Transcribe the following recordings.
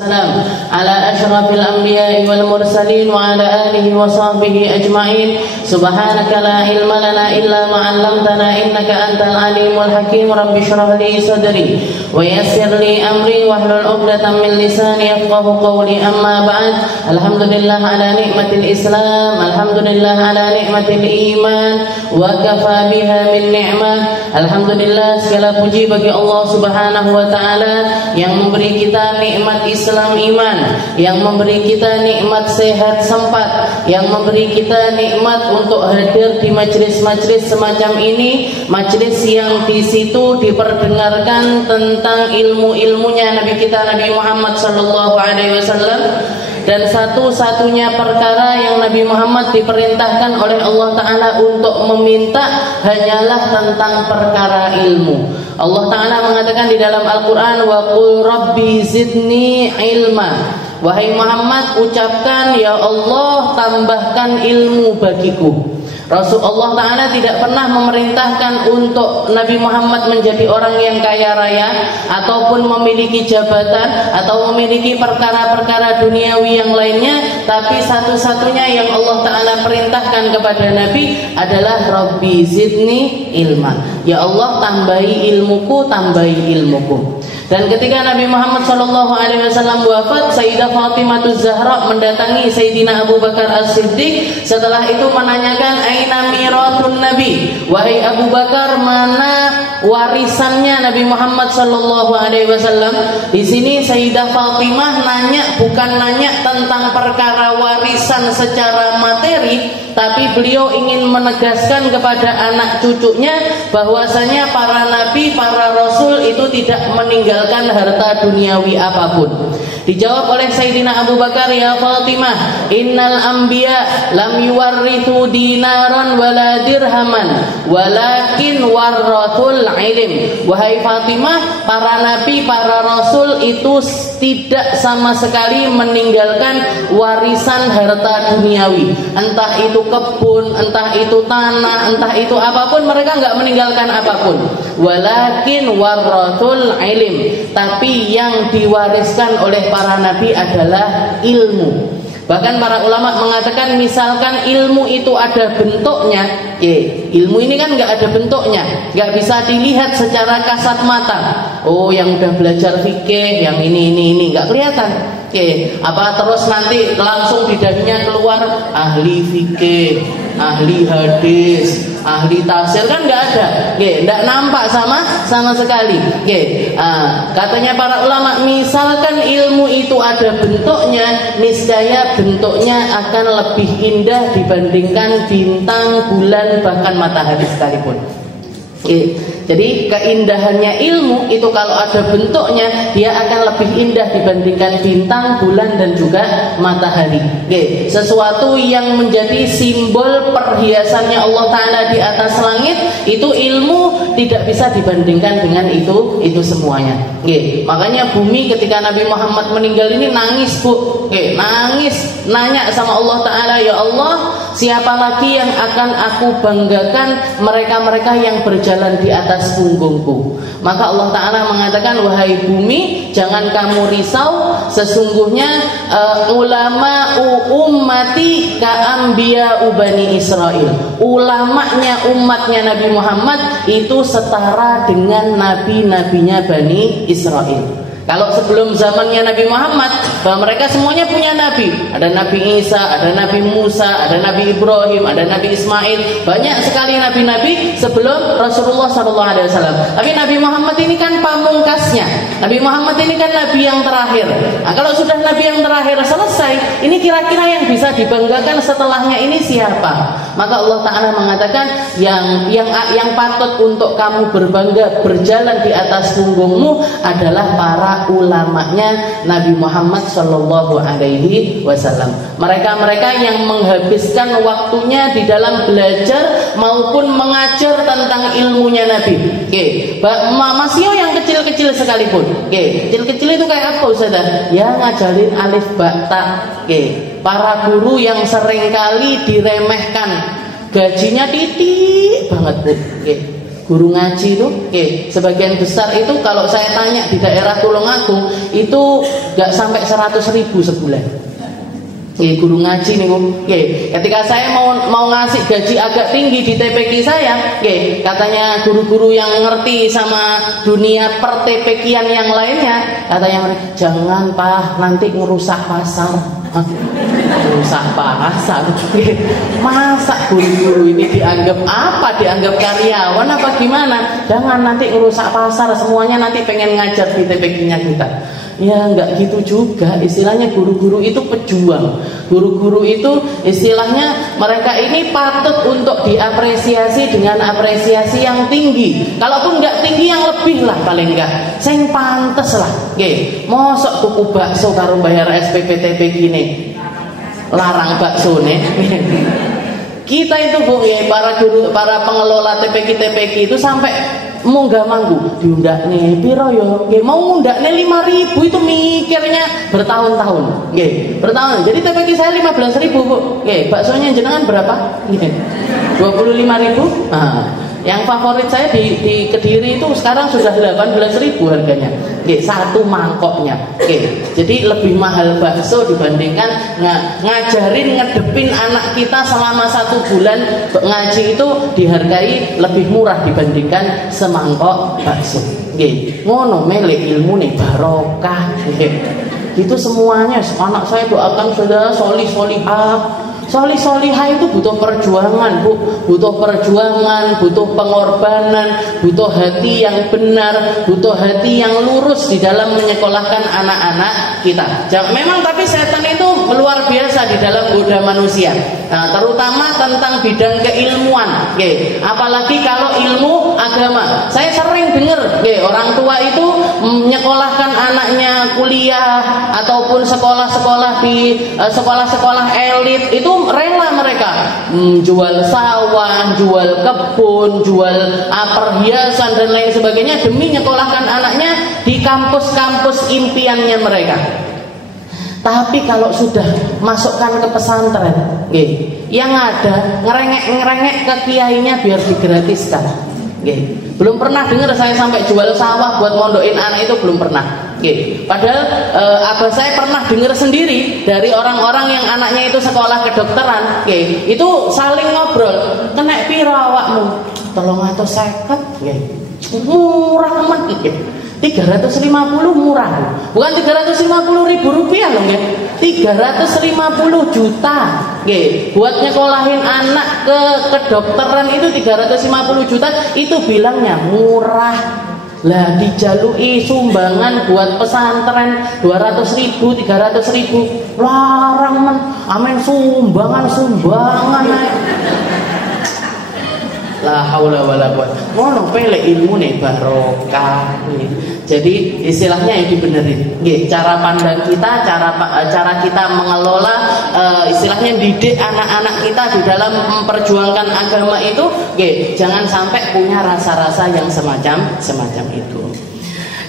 Salam ala asyrafil anbiya'i wal mursalin wa ala alihi wa sahbihi ajma'in. Subhanaka la ilma lana illa ma 'allamtana innaka antal alimul hakim. Rabbi shrah li sadri wa yassir li amri wahlul 'uqdatam min lisani yafqahu qawli. Amma ba'd. Alhamdulillah ala ni'matil Islam, alhamdulillah ala ni'matil iman wa kafa biha min ni'mah. Alhamdulillah, segala puji bagi Allah Subhanahu wa taala yang memberi kita nikmat Islam iman, yang memberi kita nikmat sehat sempat, yang memberi kita nikmat untuk hadir di majelis-majelis semacam ini, majelis yang di situ diperdengarkan tentang ilmu-ilmunya Nabi kita Nabi Muhammad sallallahu alaihi wasallam. Dan satu-satunya perkara yang Nabi Muhammad diperintahkan oleh Allah Ta'ala untuk meminta hanyalah tentang perkara ilmu. Allah Ta'ala mengatakan di dalam Al-Quran, wa qul rabbi zidni ilma. Wahai Muhammad, ucapkan, ya Allah, tambahkan ilmu bagiku. Rasulullah Ta'ala tidak pernah memerintahkan untuk Nabi Muhammad menjadi orang yang kaya raya, ataupun memiliki jabatan, atau memiliki perkara-perkara duniawi yang lainnya. Tapi satu-satunya yang Allah Ta'ala perintahkan kepada Nabi adalah Rabbi zidni ilma. Ya Allah, tambahi ilmuku, tambahi ilmuku. Dan ketika Nabi Muhammad SAW wafat, Sayyidah Fatimah Zahra mendatangi Sayyidina Abu Bakar As-Siddiq. Setelah itu menanyakan, aina miratun Nabi, wahai Abu Bakar, mana warisannya Nabi Muhammad SAW? Di sini Sayyidah Fatimah nanya, bukan nanya tentang perkara warisan secara materi, tapi beliau ingin menegaskan kepada anak cucunya bahwasanya para nabi, para rasul itu tidak meninggalkan harta duniawi apapun. Dijawab oleh Sayyidina Abu Bakar, ya Fatimah, innal anbiya lam yuwarrithu dinaran wala dirhaman walakin warrathul ilm. Wahai Fatimah, para nabi, para rasul itu tidak sama sekali meninggalkan warisan harta duniawi. Entah itu kebun, entah itu tanah, entah itu apapun, mereka enggak meninggalkan apapun. Walakin warrathul ilm. Tapi yang diwariskan oleh para nabi adalah ilmu. Bahkan para ulama mengatakan, misalkan ilmu itu ada bentuknya, ilmu ini kan nggak ada bentuknya, nggak bisa dilihat secara kasat mata. Oh, yang udah belajar fikih, yang ini nggak kelihatan. Apa terus nanti langsung di dahinya keluar ahli fikih, ahli hadis, ahli tafsir, kan nggak ada, nggak nampak sama sekali. Katanya para ulama, misalkan ilmu itu ada bentuknya, niscaya bentuknya akan lebih indah dibandingkan bintang, bulan, bahkan matahari sekalipun. Jadi keindahannya ilmu itu kalau ada bentuknya, dia akan lebih indah dibandingkan bintang, bulan, dan juga matahari. Sesuatu yang menjadi simbol perhiasannya Allah Ta'ala di atas langit, itu ilmu tidak bisa dibandingkan dengan itu semuanya. Makanya bumi ketika Nabi Muhammad meninggal ini nangis, Bu. Nangis, nanya sama Allah Ta'ala, ya Allah, siapa lagi yang akan aku banggakan mereka-mereka yang berjalan di atas punggungku? Maka Allah Ta'ala mengatakan, wahai bumi, jangan kamu risau, sesungguhnya ulama ummati ka'ambiya Bani Israel. Ulamanya umatnya Nabi Muhammad itu setara dengan nabi-nabinya Bani Israel. Kalau sebelum zamannya Nabi Muhammad, bahwa mereka semuanya punya nabi. Ada Nabi Isa, ada Nabi Musa, ada Nabi Ibrahim, ada Nabi Ismail. Banyak sekali nabi-nabi sebelum Rasulullah SAW. Tapi Nabi Muhammad ini kan pamungkasnya. Nabi Muhammad ini kan nabi yang terakhir. Nah, kalau sudah nabi yang terakhir selesai, ini kira-kira yang bisa dibanggakan setelahnya ini siapa? Maka Allah Ta'ala mengatakan, yang patut untuk kamu berbangga berjalan di atas punggungmu adalah para ulamanya Nabi Muhammad Sallallahu Alaihi Wasallam. Mereka-mereka yang menghabiskan waktunya di dalam belajar maupun mengajar tentang ilmunya Nabi. Masih yang kecil-kecil sekalipun. Kecil-kecil itu kayak apa, Ustazah? Ya, ngajarin alif ba ta. Para guru yang seringkali diremehkan, gajinya titik banget, Bu. guru ngaji itu, sebagian besar itu kalau saya tanya di daerah Tulungagung itu nggak sampai 100.000 sebulan. Guru ngaji nih, ketika saya mau ngasih gaji agak tinggi di TPQ saya, katanya guru-guru yang ngerti sama dunia per TPQ-an yang lainnya, katanya jangan Pak, nanti ngerusak pasar. Ngerusak pasar. Masa guru-guru ini dianggap apa? Dianggap karyawan apa gimana? Jangan nanti ngerusak pasar, semuanya nanti pengen ngajar di TPQ-nya kita. Ya enggak gitu juga, istilahnya guru-guru itu pejuang. Guru-guru itu istilahnya mereka ini patut untuk diapresiasi dengan apresiasi yang tinggi. Kalaupun enggak tinggi yang lebih lah paling enggak. Sing pantes lah. Nggih, mosok tuku bakso karo bayar SPP TPQ gini. Larang bakso nih. Kita itu Bu, para guru, para pengelola TPQ itu sampai munggah manggu diundakne piro yo, mau ngundakne 5.000 itu mikirnya bertahun-tahun, bertahun. Jadi TPQ saya 15.000 Bu, baksonya jenengan berapa? 25.000. Yang favorit saya di Kediri itu sekarang sudah 18.000 harganya, satu mangkoknya. Jadi lebih mahal bakso dibandingkan ngajarin ngedepin anak kita selama 1 bulan ngaji itu dihargai lebih murah dibandingkan semangkok bakso. Ngono melek ilmu nih barokah. Itu semuanya anak saya doakan saudara solihah. Solihah itu butuh perjuangan Bu, butuh perjuangan, butuh pengorbanan, butuh hati yang benar, butuh hati yang lurus di dalam menyekolahkan anak-anak kita. Memang tapi setan itu luar biasa di dalam goda manusia, terutama tentang bidang keilmuan. Apalagi kalau ilmu agama. Saya sering dengar orang tua itu menyekolahkan anaknya kuliah ataupun sekolah-sekolah di sekolah-sekolah elit itu rela mereka jual sawah, jual kebun, jual perhiasan dan lain sebagainya demi nyekolahkan anaknya di kampus-kampus impiannya mereka. Tapi kalau sudah masukkan ke pesantren, yang ada ngerengek-ngerengek ke kiainya biar digratiskan. Belum pernah dengar saya sampai jual sawah buat mondokin anak, itu belum pernah. Padahal abah saya pernah dengar sendiri dari orang-orang yang anaknya itu sekolah kedokteran, itu saling ngobrol, kena piro awakmu? 350, murah amat. 350 murah, bukan 350.000 rupiah loh, 350 juta. Buat nyekolahin anak ke kedokteran itu 350 juta, itu bilangnya murah. Lah dijalui sumbangan buat pesantren 200.000, 300.000, larang men. Amin sumbangan. La haula wala quwata. Ngono pele ilmu nih barokah. Jadi istilahnya yang dibenerin. Cara pandang kita, cara kita mengelola istilahnya didik anak-anak kita di dalam memperjuangkan agama itu, jangan sampai punya rasa-rasa yang semacam itu.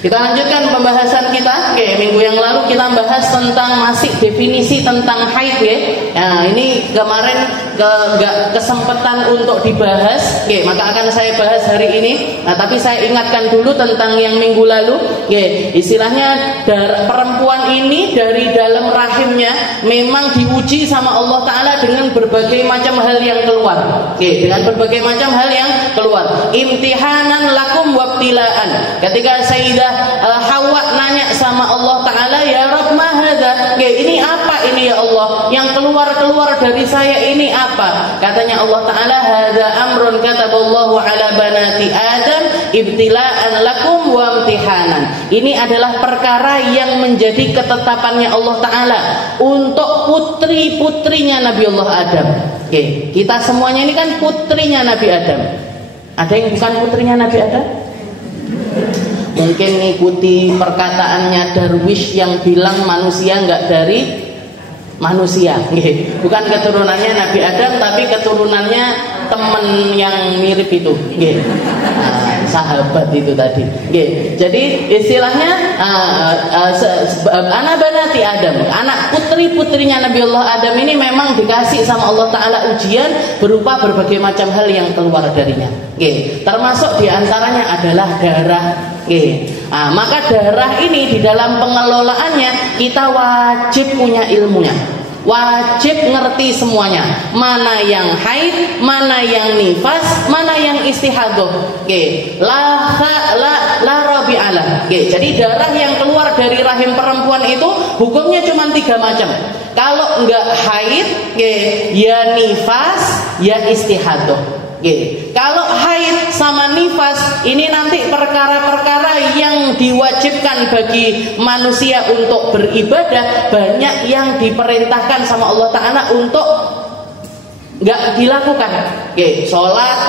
Kita lanjutkan pembahasan kita. Minggu yang lalu kita bahas tentang masih definisi tentang haid. Nah, ini kemarin gak kesempatan untuk dibahas, maka akan saya bahas hari ini. Nah, tapi saya ingatkan dulu tentang yang minggu lalu. Istilahnya perempuan ini dari dalam rahimnya memang diuji sama Allah Ta'ala dengan berbagai macam hal yang keluar. Dengan berbagai macam hal yang keluar. Imtihanan lakum wabtilaan. Ketika Sayyidah Hawa nanya sama Allah Ta'ala, ya Rabb ma hadza, ini apa ini ya Allah, yang keluar dari saya ini apa? Katanya Allah Ta'ala, hadza amrun kataballahu ala banati Adam ibtila'an lakum wa imtihanan. Ini adalah perkara yang menjadi ketetapannya Allah Ta'ala untuk putri-putrinya Nabi Allah Adam. Kita semuanya ini kan putrinya Nabi Adam. Ada yang bukan putrinya Nabi Adam? Mungkin ngikuti perkataannya Darwish yang bilang manusia enggak dari manusia. Bukan keturunannya Nabi Adam, tapi keturunannya teman yang mirip itu. Sahabat itu tadi. Jadi istilahnya anak banati Adam, anak putri putri-putrinya Nabi Allah Adam ini memang dikasih sama Allah Ta'ala ujian berupa berbagai macam hal yang keluar darinya. Termasuk diantaranya adalah darah. Maka darah ini di dalam pengelolaannya kita wajib punya ilmunya, wajib ngerti semuanya, mana yang haid, mana yang nifas, mana yang istihadah. La rabi'alah. Jadi darah yang keluar dari rahim perempuan itu hukumnya cuma 3 macam. Kalau enggak haid, ya nifas, ya istihadah. Kalau haid sama nifas ini nanti perkara-perkara yang diwajibkan bagi manusia untuk beribadah, banyak yang diperintahkan sama Allah Ta'ala untuk nggak dilakukan. Sholat,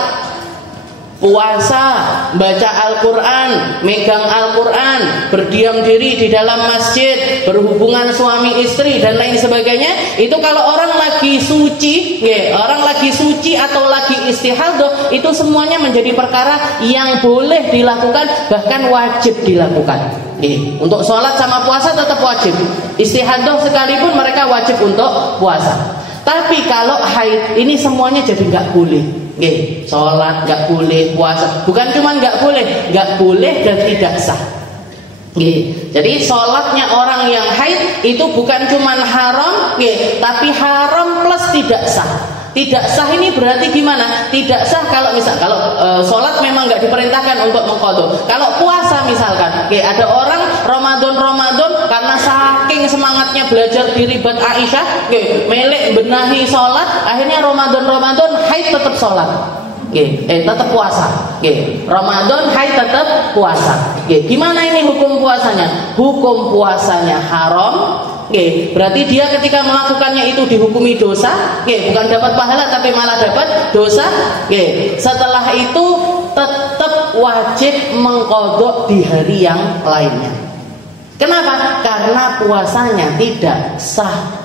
puasa, baca Al-Quran, megang Al-Quran, berdiam diri di dalam masjid, berhubungan suami istri dan lain sebagainya. Itu kalau orang lagi suci, orang lagi suci atau lagi istihadah, itu semuanya menjadi perkara yang boleh dilakukan, bahkan wajib dilakukan. Untuk sholat sama puasa tetap wajib. Istihadah sekalipun mereka wajib untuk puasa. Tapi kalau haid ini semuanya jadi nggak boleh. Sholat nggak boleh, puasa bukan cuma nggak boleh dan tidak sah. Jadi sholatnya orang yang haid itu bukan cuma haram, tapi haram plus tidak sah. Tidak sah ini berarti gimana? Tidak sah kalau sholat memang nggak diperintahkan untuk mengqadha. Kalau puasa misalkan, ada orang Ramadan karena saking semangatnya belajar di ribat Aisyah, melek benahi sholat, akhirnya Ramadan haid tetap sholat. Tetap puasa. Ramadan haid tetap puasa. Gimana ini hukum puasanya? Hukum puasanya haram. Berarti dia ketika melakukannya itu dihukumi dosa. Bukan dapat pahala tapi malah dapat dosa. Setelah itu tetap wajib mengqadha di hari yang lainnya. Kenapa? Karena puasanya tidak sah.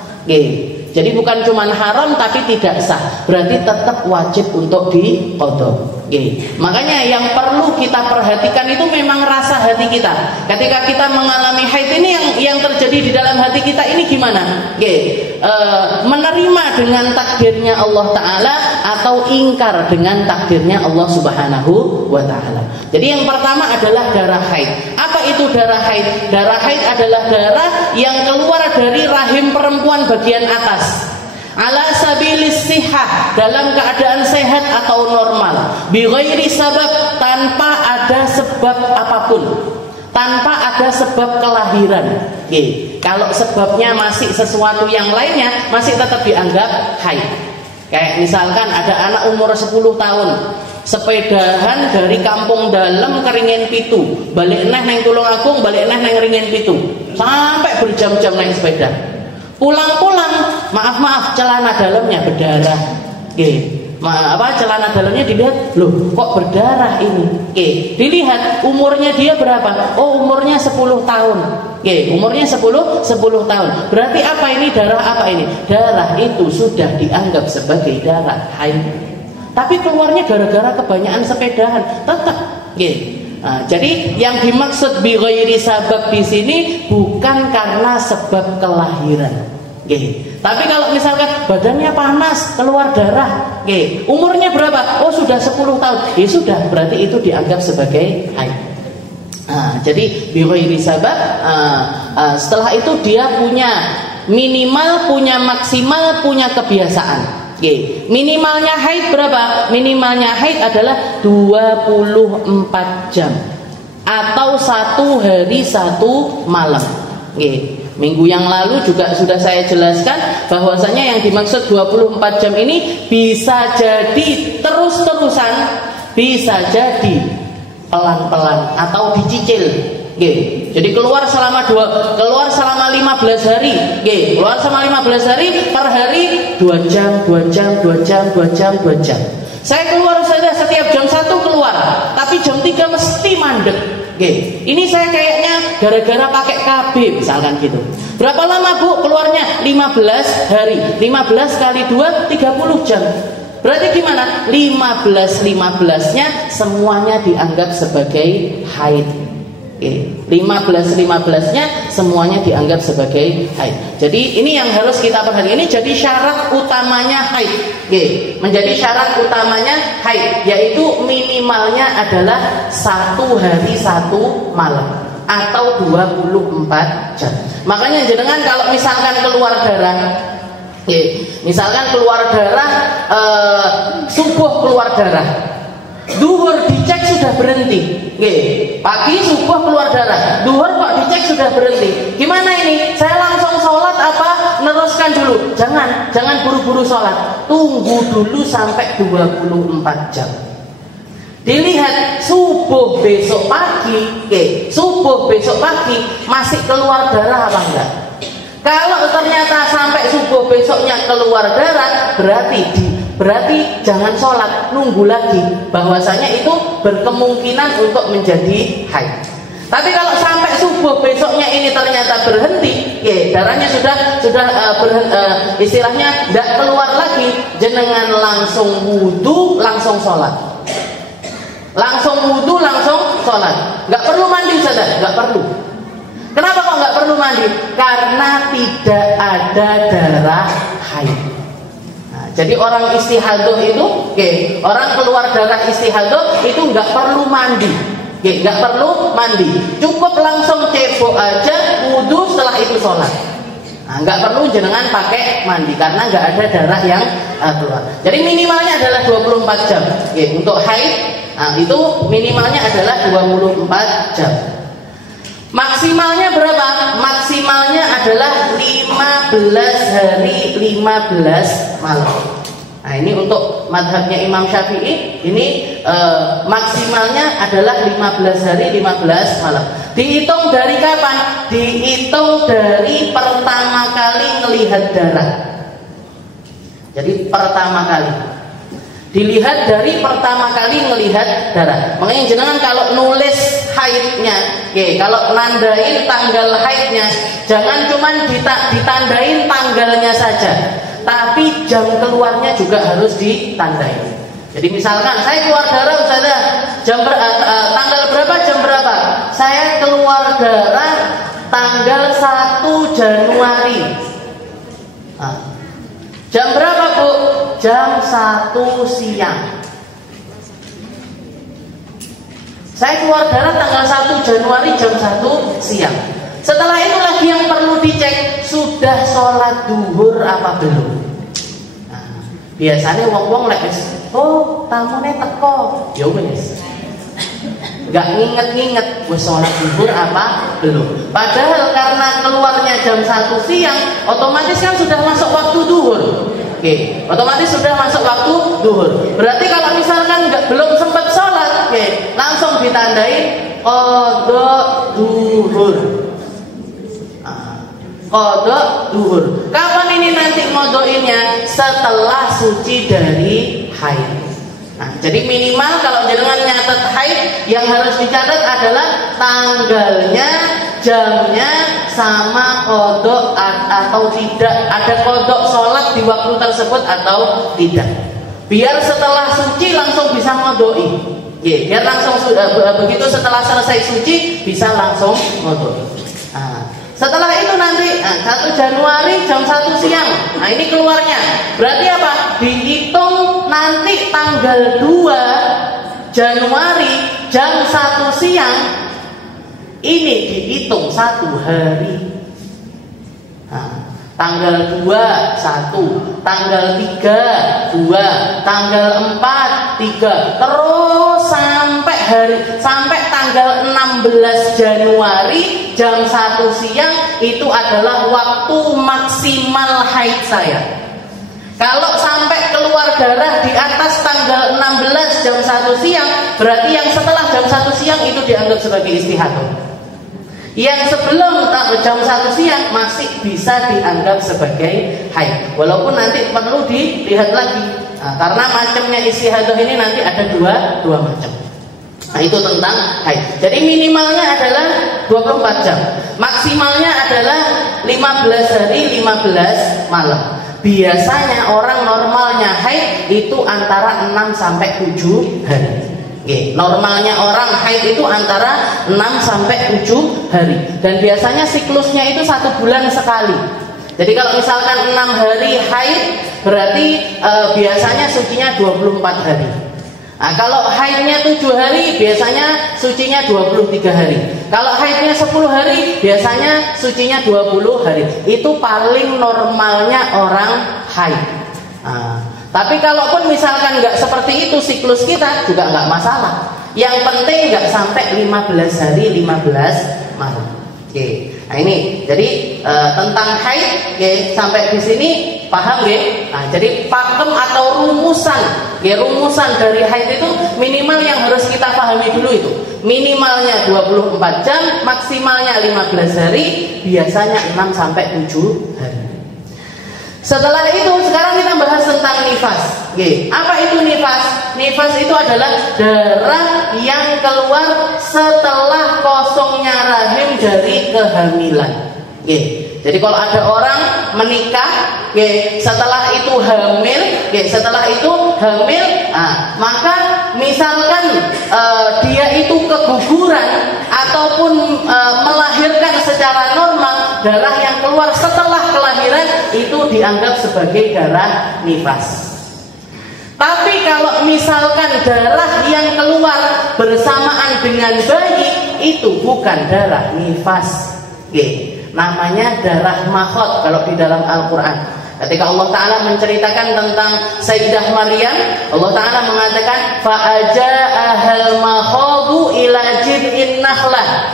Jadi bukan cuma haram tapi tidak sah, berarti tetap wajib untuk diqadha. Makanya yang perlu kita perhatikan itu memang rasa hati kita. Ketika kita mengalami haid ini yang terjadi di dalam hati kita ini gimana? Menerima dengan takdirnya Allah Ta'ala atau ingkar dengan takdirnya Allah Subhanahu wa Ta'ala. Jadi yang pertama adalah darah haid. Apa itu darah haid? Darah haid adalah darah yang keluar dari rahim perempuan bagian atas. Ala sabilis sihah, dalam keadaan sehat atau normal, bi ghairi sabab, tanpa ada sebab apapun, tanpa ada sebab kelahiran. Kalau sebabnya masih sesuatu yang lainnya, masih tetap dianggap haid. Kayak misalkan ada anak umur 10 tahun sepedahan dari Kampung Dalam ke Ringen Pitu, balik neh neng Tulungagung, balik neh neng Ringen Pitu, sampai berjam-jam naik sepeda. Pulang-pulang, maaf celana dalamnya berdarah. Celana dalamnya dilihat, loh kok berdarah ini? Dilihat umurnya dia berapa? Oh, umurnya 10 tahun. Umurnya 10 tahun. Berarti apa ini? Darah apa ini? Darah itu sudah dianggap sebagai darah haid. Tapi keluarnya gara-gara kebanyakan sepedahan, tetap. Jadi yang dimaksud bi ghairi sabab di sini bukan karena sebab kelahiran. Tapi kalau misalkan badannya panas, keluar darah, umurnya berapa? Oh, sudah 10 tahun. Sudah, berarti itu dianggap sebagai haid. Jadi bi ghairi sabab, setelah itu dia punya minimal, punya maksimal, punya kebiasaan. Minimalnya haid berapa? Minimalnya haid adalah 24 jam atau 1 hari 1 malam. Minggu yang lalu juga sudah saya jelaskan bahwasanya yang dimaksud 24 jam ini bisa jadi terus-terusan, bisa jadi pelan-pelan atau dicicil. Jadi keluar selama 15 hari. Keluar selama 15 hari, per hari 2 jam. Saya keluar saja setiap jam 1 keluar, tapi jam 3 mesti mandek. Ini saya kayaknya gara-gara pakai KB misalkan gitu. Berapa lama Bu keluarnya? 15 hari. 15 kali 2 30 jam. Berarti gimana? 15-15-nya semuanya dianggap sebagai haid. 15-15-nya semuanya dianggap sebagai haid. Jadi ini yang harus kita perhatikan. Ini jadi syarat utamanya haid. Menjadi syarat utamanya haid, yaitu minimalnya adalah 1 hari 1 malam atau 24 jam. Makanya jenengan kalau misalkan keluar darah, subuh keluar darah, duhur dicek sudah berhenti. Pagi subuh keluar darah, duhur kok dicek sudah berhenti. Gimana ini? Saya langsung sholat apa neruskan dulu? Jangan buru-buru sholat. Tunggu dulu sampai 24 jam. Dilihat subuh besok pagi masih keluar darah apa enggak? Kalau ternyata sampai subuh besoknya keluar darah, berarti jangan sholat, nunggu lagi. Bahwasanya itu berkemungkinan untuk menjadi haid. Tapi kalau sampai subuh besoknya ini ternyata berhenti, darahnya sudah istilahnya tidak keluar lagi, jenengan langsung wudu, langsung sholat. Langsung wudu, langsung sholat. Nggak perlu mandi, saudara, nggak perlu. Kenapa kok nggak perlu mandi? Karena tidak ada darah haid. Jadi orang istihadah itu, orang keluar darah istihadah itu nggak perlu mandi, nggak perlu mandi, cukup langsung cebok aja, wudu, setelah itu sholat. Nggak perlu jenengan pakai mandi karena nggak ada darah yang keluar. Jadi minimalnya adalah 24 jam. Untuk haid, itu minimalnya adalah 24 jam. Maksimalnya berapa? Maksimalnya adalah 15 hari 15 malam. Nah ini untuk madhabnya Imam Syafi'i, ini maksimalnya adalah 15 hari 15 malam. Dihitung dari kapan? Dihitung dari pertama kali melihat darah. Jadi pertama kali dilihat dari pertama kali melihat darah. Makanya jenengan kalau nulis haidnya, kalau nandain tanggal haidnya, jangan cuma ditandain tanggalnya saja, tapi jam keluarnya juga harus ditandain. Jadi misalkan saya keluar darah, Ustazah, tanggal berapa, jam berapa? Saya keluar darah tanggal 1 Januari. Jam berapa, Bu? Jam 1 siang. Saya keluar darah tanggal 1 Januari jam 1 siang. Setelah itu lagi yang perlu dicek, sudah sholat duhur apa belum? Biasanya wong-wong lek wis, tamune teko, ya wis. Enggak nginget-nginget wis sholat duhur apa belum. Padahal karena keluarnya jam 1 siang, otomatis kan sudah masuk waktu duhur. Otomatis sudah masuk waktu duhur. Berarti kalau misalkan belum sempat sholat, langsung ditandain qada duhur. Qada duhur. Kapan ini nanti ngodoinnya? Setelah suci dari haid. Jadi minimal kalau jenengan nyatet haid, yang harus dicatat adalah tanggalnya, jamnya, sama kodok atau tidak, ada kodok sholat di waktu tersebut atau tidak. Biar setelah suci langsung bisa ngodoi. Biar langsung begitu setelah selesai suci bisa langsung ngodoi. Setelah itu nanti 1 Januari jam 1 siang. Ini keluarnya. Berarti apa? Dihitung nanti tanggal 2 Januari jam 1 siang. Ini dihitung 1 hari. Tanggal 2 1, tanggal 3 2, tanggal 4 3, terus sampai tanggal 16 Januari jam 1 siang itu adalah waktu maksimal haid saya. Kalau sampai keluar darah di atas tanggal 16 jam 1 siang, berarti yang setelah jam 1 siang itu dianggap sebagai istihadah. Yang sebelum jam 1 siang masih bisa dianggap sebagai haid. Walaupun nanti perlu dilihat lagi. Karena macamnya istihadah ini nanti ada dua macam. Itu tentang haid. Jadi minimalnya adalah 24 jam. Maksimalnya adalah 15 hari 15 malam. Biasanya orang normalnya haid itu antara 6 sampai 7 hari. Normalnya orang haid itu antara 6 sampai 7 hari. Dan biasanya siklusnya itu 1 bulan sekali. Jadi kalau misalkan 6 hari haid, berarti biasanya sucinya 24 hari. Nah, kalau haidnya 7 hari, biasanya sucinya 23 hari. Kalau haidnya 10 hari, biasanya sucinya 20 hari. Itu paling normalnya orang haid. Tapi kalaupun misalkan nggak seperti itu siklus kita, juga nggak masalah. Yang penting nggak sampai 15 hari 15 malam. Nah ini jadi tentang haid, sampai di sini paham ya? Nah, jadi pakem atau rumusan dari haid itu minimal yang harus kita pahami dulu itu minimalnya 24 jam, maksimalnya 15 hari, biasanya 6 sampai 7 hari. Setelah itu sekarang kita bahas tentang nifas. Apa itu nifas? Nifas itu adalah darah yang keluar setelah kosongnya rahim dari kehamilan. Jadi kalau ada orang menikah, setelah itu hamil, maka misalkan dia itu keguguran ataupun melahirkan secara normal, darah yang keluar setelah kelahiran itu dianggap sebagai darah nifas. Tapi kalau misalkan darah yang keluar bersamaan dengan bayi, itu bukan darah nifas. Namanya darah makhot kalau di dalam Al-Quran. Ketika Allah Ta'ala menceritakan tentang Sayyidah Maryam, Allah Ta'ala mengatakan fa'aja'ahal makhadu ila jid'in nakhlah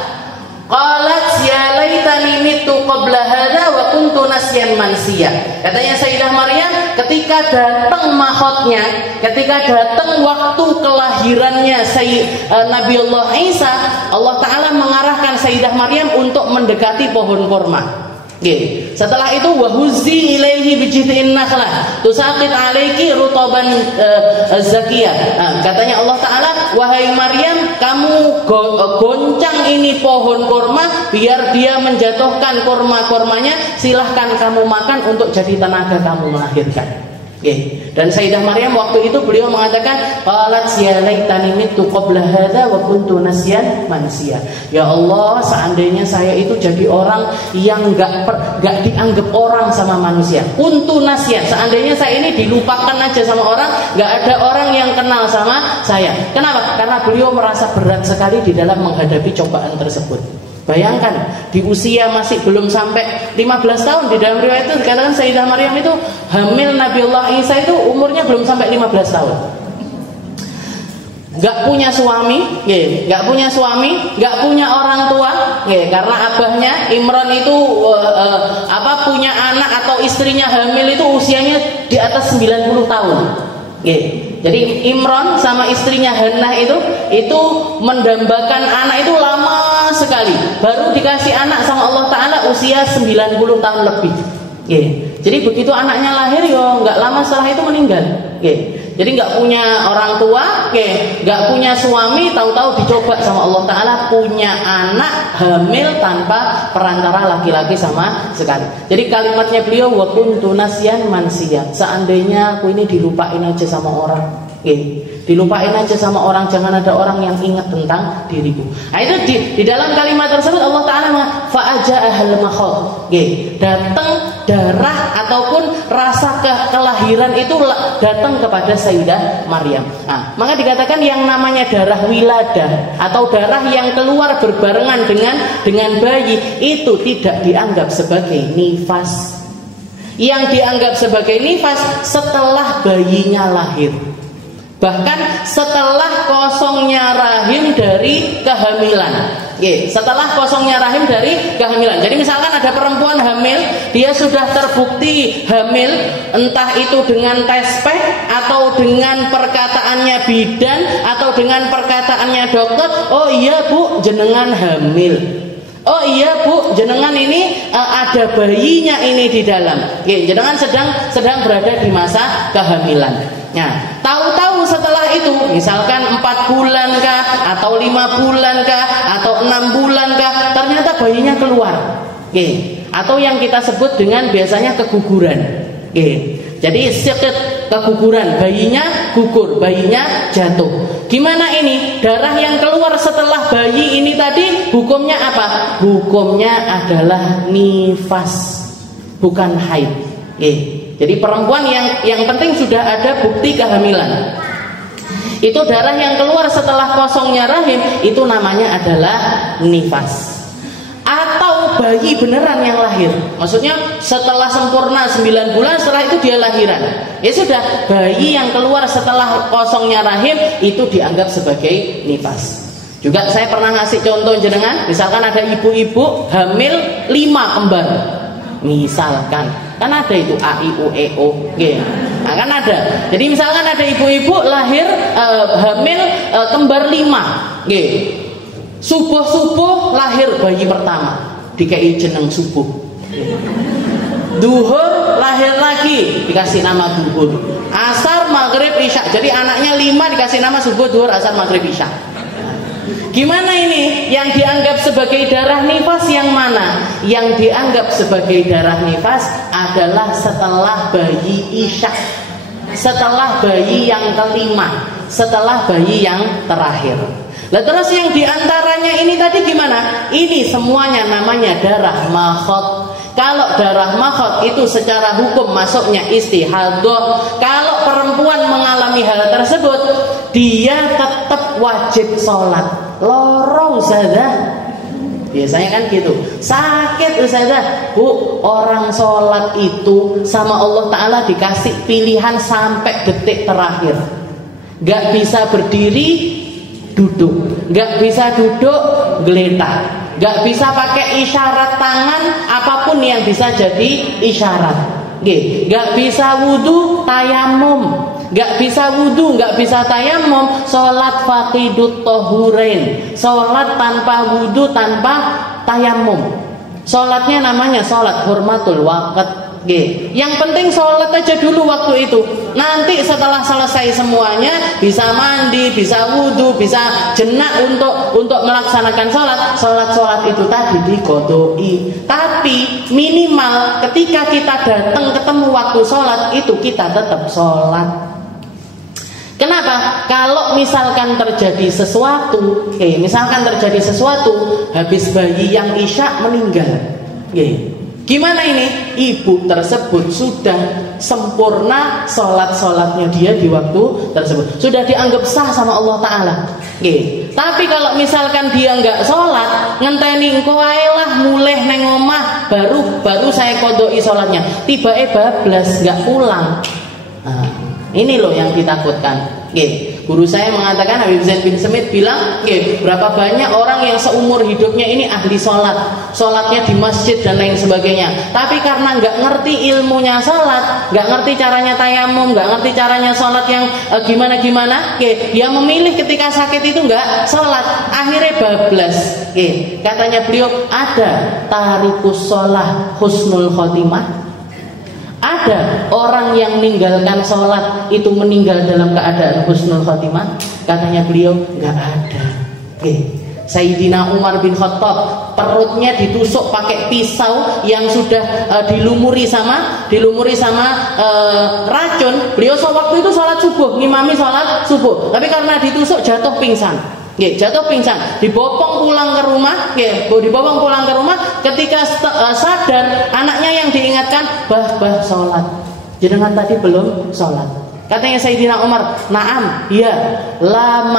qalat ya laitani mitu qabla hadha wa kuntu nasyan mansiya. Katanya Sayyidah Maryam, ketika datang makhotnya, ketika datang waktu kelahirannya Nabiullah Isa, Allah Ta'ala mengarahkan Sayyidah Maryam untuk mendekati pohon korma. Setelah itu wahuzzi ilaihi bijid'in nakhlah tusaqit alaiki rutaban zakiyah. Katanya Allah Ta'ala, wahai Maryam, kamu goncang ini pohon korma biar dia menjatuhkan korma-kormanya, silahkan kamu makan untuk jadi tenaga kamu melahirkan. Dan Sayyidah Maryam waktu itu beliau mengatakan qalat ya laitani mittu qabla hadza wa kuntu nasyan mansiya. Ya Allah, seandainya saya itu jadi orang yang enggak dianggap orang sama manusia. Kuntu nasyan, seandainya saya ini dilupakan aja sama orang, enggak ada orang yang kenal sama saya. Kenapa? Karena beliau merasa berat sekali di dalam menghadapi cobaan tersebut. Bayangkan di usia masih belum sampai 15 tahun, di dalam riwayat itu dikatakan Sayyidah Maryam itu hamil Nabiullah Isa itu umurnya belum sampai 15 tahun. Gak punya suami, gak punya orang tua, karena abahnya Imran itu punya anak atau istrinya hamil itu usianya di atas 90 tahun. Jadi Imran sama istrinya Hannah itu mendambakan anak itu lama sekali. Baru dikasih anak sama Allah Ta'ala usia 90 tahun lebih. Jadi begitu anaknya lahir, nggak lama setelah itu meninggal. Jadi nggak punya orang tua, nggak punya suami, tahu-tahu dicoba sama Allah Ta'ala punya anak hamil tanpa perantara laki-laki sama sekali. Jadi kalimatnya beliau wa kuntu nasyan mansiya, seandainya aku ini dilupain aja sama orang, dilupain aja sama orang, jangan ada orang yang ingat tentang diriku. Nah itu di dalam kalimat tersebut Allah Ta'ala fa'aja'ahal makhod, datang darah ataupun rasa kelahiran itu datang kepada Sayyidah Maryam. Nah, maka dikatakan yang namanya darah wiladah atau darah yang keluar berbarengan dengan bayi itu tidak dianggap sebagai nifas. Yang dianggap sebagai nifas setelah bayinya lahir, bahkan setelah kosongnya rahim dari kehamilan. Setelah kosongnya rahim dari kehamilan. Jadi misalkan ada perempuan hamil, dia sudah terbukti hamil, entah itu dengan tes pack atau dengan perkataannya bidan atau dengan perkataannya dokter, oh iya bu, jenengan hamil. Oh iya bu, jenengan ini ada bayinya ini di dalam. Jenengan sedang berada di masa kehamilan. Nah, tahu-tahu setelah itu, misalkan 4 bulan kah, atau 5 bulan kah, atau 6 bulan kah, ternyata bayinya keluar. Atau yang kita sebut dengan biasanya keguguran. Jadi siqit, keguguran, bayinya gugur, bayinya jatuh. Gimana ini? Darah yang keluar setelah bayi ini tadi hukumnya apa? Hukumnya adalah nifas, bukan haid. Jadi perempuan yang penting sudah ada bukti kehamilan. Itu darah yang keluar setelah kosongnya rahim, itu namanya adalah nifas. Atau bayi beneran yang lahir, maksudnya setelah sempurna 9 bulan, setelah itu dia lahiran, ya sudah, bayi yang keluar setelah kosongnya rahim itu dianggap sebagai nifas. Juga saya pernah ngasih contoh jenengan, misalkan ada ibu-ibu hamil 5 kembar, misalkan, kan ada itu A, I, U, E, O, G, nah, kan ada. Jadi misalkan ada ibu-ibu lahir hamil kembar 5, G. Subuh-subuh lahir bayi pertama, dikai jeneng subuh. Duhur lahir lagi, dikasih nama duhur. Asar, maghrib, isya. Jadi anaknya 5 dikasih nama subuh, duhur, asar, maghrib, isya. Gimana ini? Yang dianggap sebagai darah nifas yang mana? Yang dianggap sebagai darah nifas adalah setelah bayi isya, setelah bayi yang kelima, setelah bayi yang terakhir. Nah, terus yang diantaranya ini tadi gimana? Ini semuanya namanya darah makhot. Kalau darah makhot itu secara hukum masuknya istihadah. Kalau perempuan mengalami hal tersebut, dia tetap wajib sholat. Loro ustazah, biasanya kan gitu. Sakit ustazah, Bu, orang sholat itu sama Allah Ta'ala dikasih pilihan sampai detik terakhir. Gak bisa berdiri, duduk, gak bisa duduk, geletak, gak bisa pakai isyarat tangan, apapun yang bisa jadi isyarat, gak bisa wudhu, tayamum, gak bisa wudhu, gak bisa tayamum, sholat faqidut tohurain, sholat tanpa wudhu, tanpa tayamum, sholatnya namanya sholat hurmatul waqt. Yang penting sholat aja dulu waktu itu. Nanti setelah selesai semuanya, bisa mandi, bisa wudhu, bisa jenak untuk melaksanakan sholat itu tadi diqodoi. Tapi minimal ketika kita datang ketemu waktu sholat itu, kita tetap sholat. Kenapa? Kalau misalkan terjadi sesuatu, habis bayi yang isya meninggal, gimana ini? Ibu tersebut sudah sempurna sholat-sholatnya dia di waktu tersebut, sudah dianggap sah sama Allah Ta'ala. Tapi kalau misalkan dia nggak sholat, ngenteni engko ae lah mulih neng omah, baru saya kodoi sholatnya, tiba-tiba bablas nggak pulang. Nah, ini loh yang ditakutkan. Guru saya mengatakan, Habib Zain bin Semit bilang, berapa banyak orang yang seumur hidupnya ini ahli sholat, sholatnya di masjid dan lain sebagainya, tapi karena nggak ngerti ilmunya sholat, nggak ngerti caranya tayamum, nggak ngerti caranya sholat yang gimana-gimana, dia memilih ketika sakit itu nggak sholat, akhirnya bablas. Katanya beliau, ada tarikus sholah husnul khotimah. Ada orang yang meninggalkan sholat itu meninggal dalam keadaan husnul khotimah? Katanya beliau, nggak ada. Sayyidina Umar bin Khattab perutnya ditusuk pakai pisau yang sudah dilumuri sama racun. Beliau waktu itu sholat subuh, ngimami sholat subuh, tapi karena ditusuk jatuh pingsan. Dibopong pulang ke rumah. Ketika sadar, anaknya yang diingatkan, bah sholat. Jenengan tadi belum sholat. Katanya Sayyidina Umar, naam, ya, la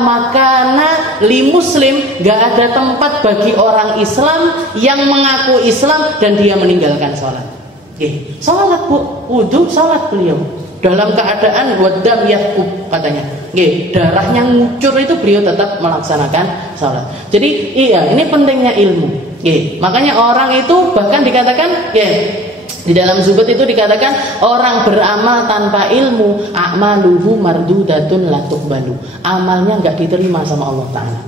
makana li muslim, gak ada tempat bagi orang Islam yang mengaku Islam dan dia meninggalkan sholat. Sholat bu, wudhu, sholat beliau dalam keadaan wadam yakub, katanya. Darahnya ngucur itu beliau tetap melaksanakan sholat. Jadi iya, ini pentingnya ilmu. Makanya orang itu bahkan dikatakan, di dalam zuhud itu dikatakan, orang beramal tanpa ilmu, a'maluhu mardudatun la tuqbalu, amalnya nggak diterima sama Allah Ta'ala.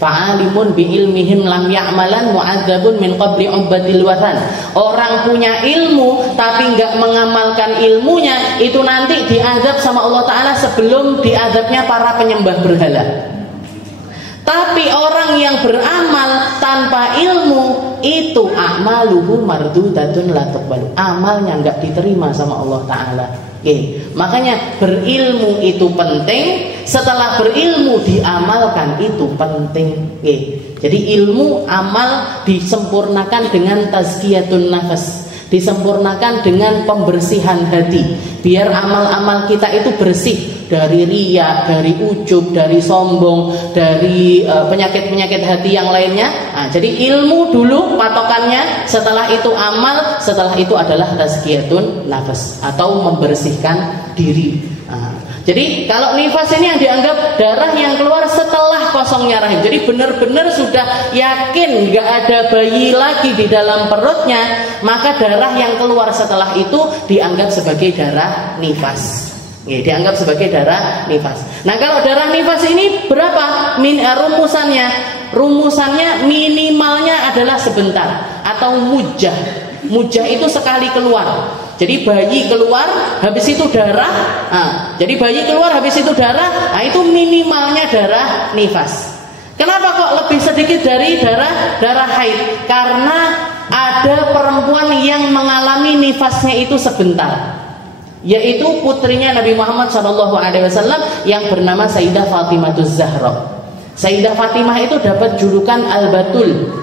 Fa'alimun bi ilmihim lam ya'malan mu'adzabun min qabli ubadil wathan. Orang punya ilmu tapi nggak mengamalkan ilmunya, itu nanti diazab sama Allah Ta'ala sebelum diazabnya para penyembah berhala. Tapi orang yang beramal tanpa ilmu itu a'maluhu mardudatun la tuqbalu. Amalnya enggak diterima sama Allah Ta'ala. Makanya berilmu itu penting. Setelah berilmu diamalkan itu penting. Jadi ilmu amal disempurnakan dengan tazkiyatun nafas, disempurnakan dengan pembersihan hati, biar amal-amal kita itu bersih dari riya, dari ujub, dari sombong, dari penyakit-penyakit hati yang lainnya. Jadi ilmu dulu patokannya, setelah itu amal, setelah itu adalah tazkiyatun nafas atau membersihkan diri. Jadi kalau nifas ini yang dianggap darah yang keluar setelah kosongnya rahim. Jadi benar-benar sudah yakin nggak ada bayi lagi di dalam perutnya, maka darah yang keluar setelah itu dianggap sebagai darah nifas. Dianggap sebagai darah nifas. Nah kalau darah nifas ini berapa? Rumusannya? Rumusannya minimalnya adalah sebentar atau mujah. Mujah itu sekali keluar. Jadi bayi keluar, habis itu darah. Jadi bayi keluar, habis itu darah. Itu minimalnya darah nifas. Kenapa kok lebih sedikit dari darah haid? Karena ada perempuan yang mengalami nifasnya itu sebentar, yaitu putrinya Nabi Muhammad SAW yang bernama Sayyidah Fatimahuz Zahra. Sayyidah Fatimah itu dapat julukan Al-Batul.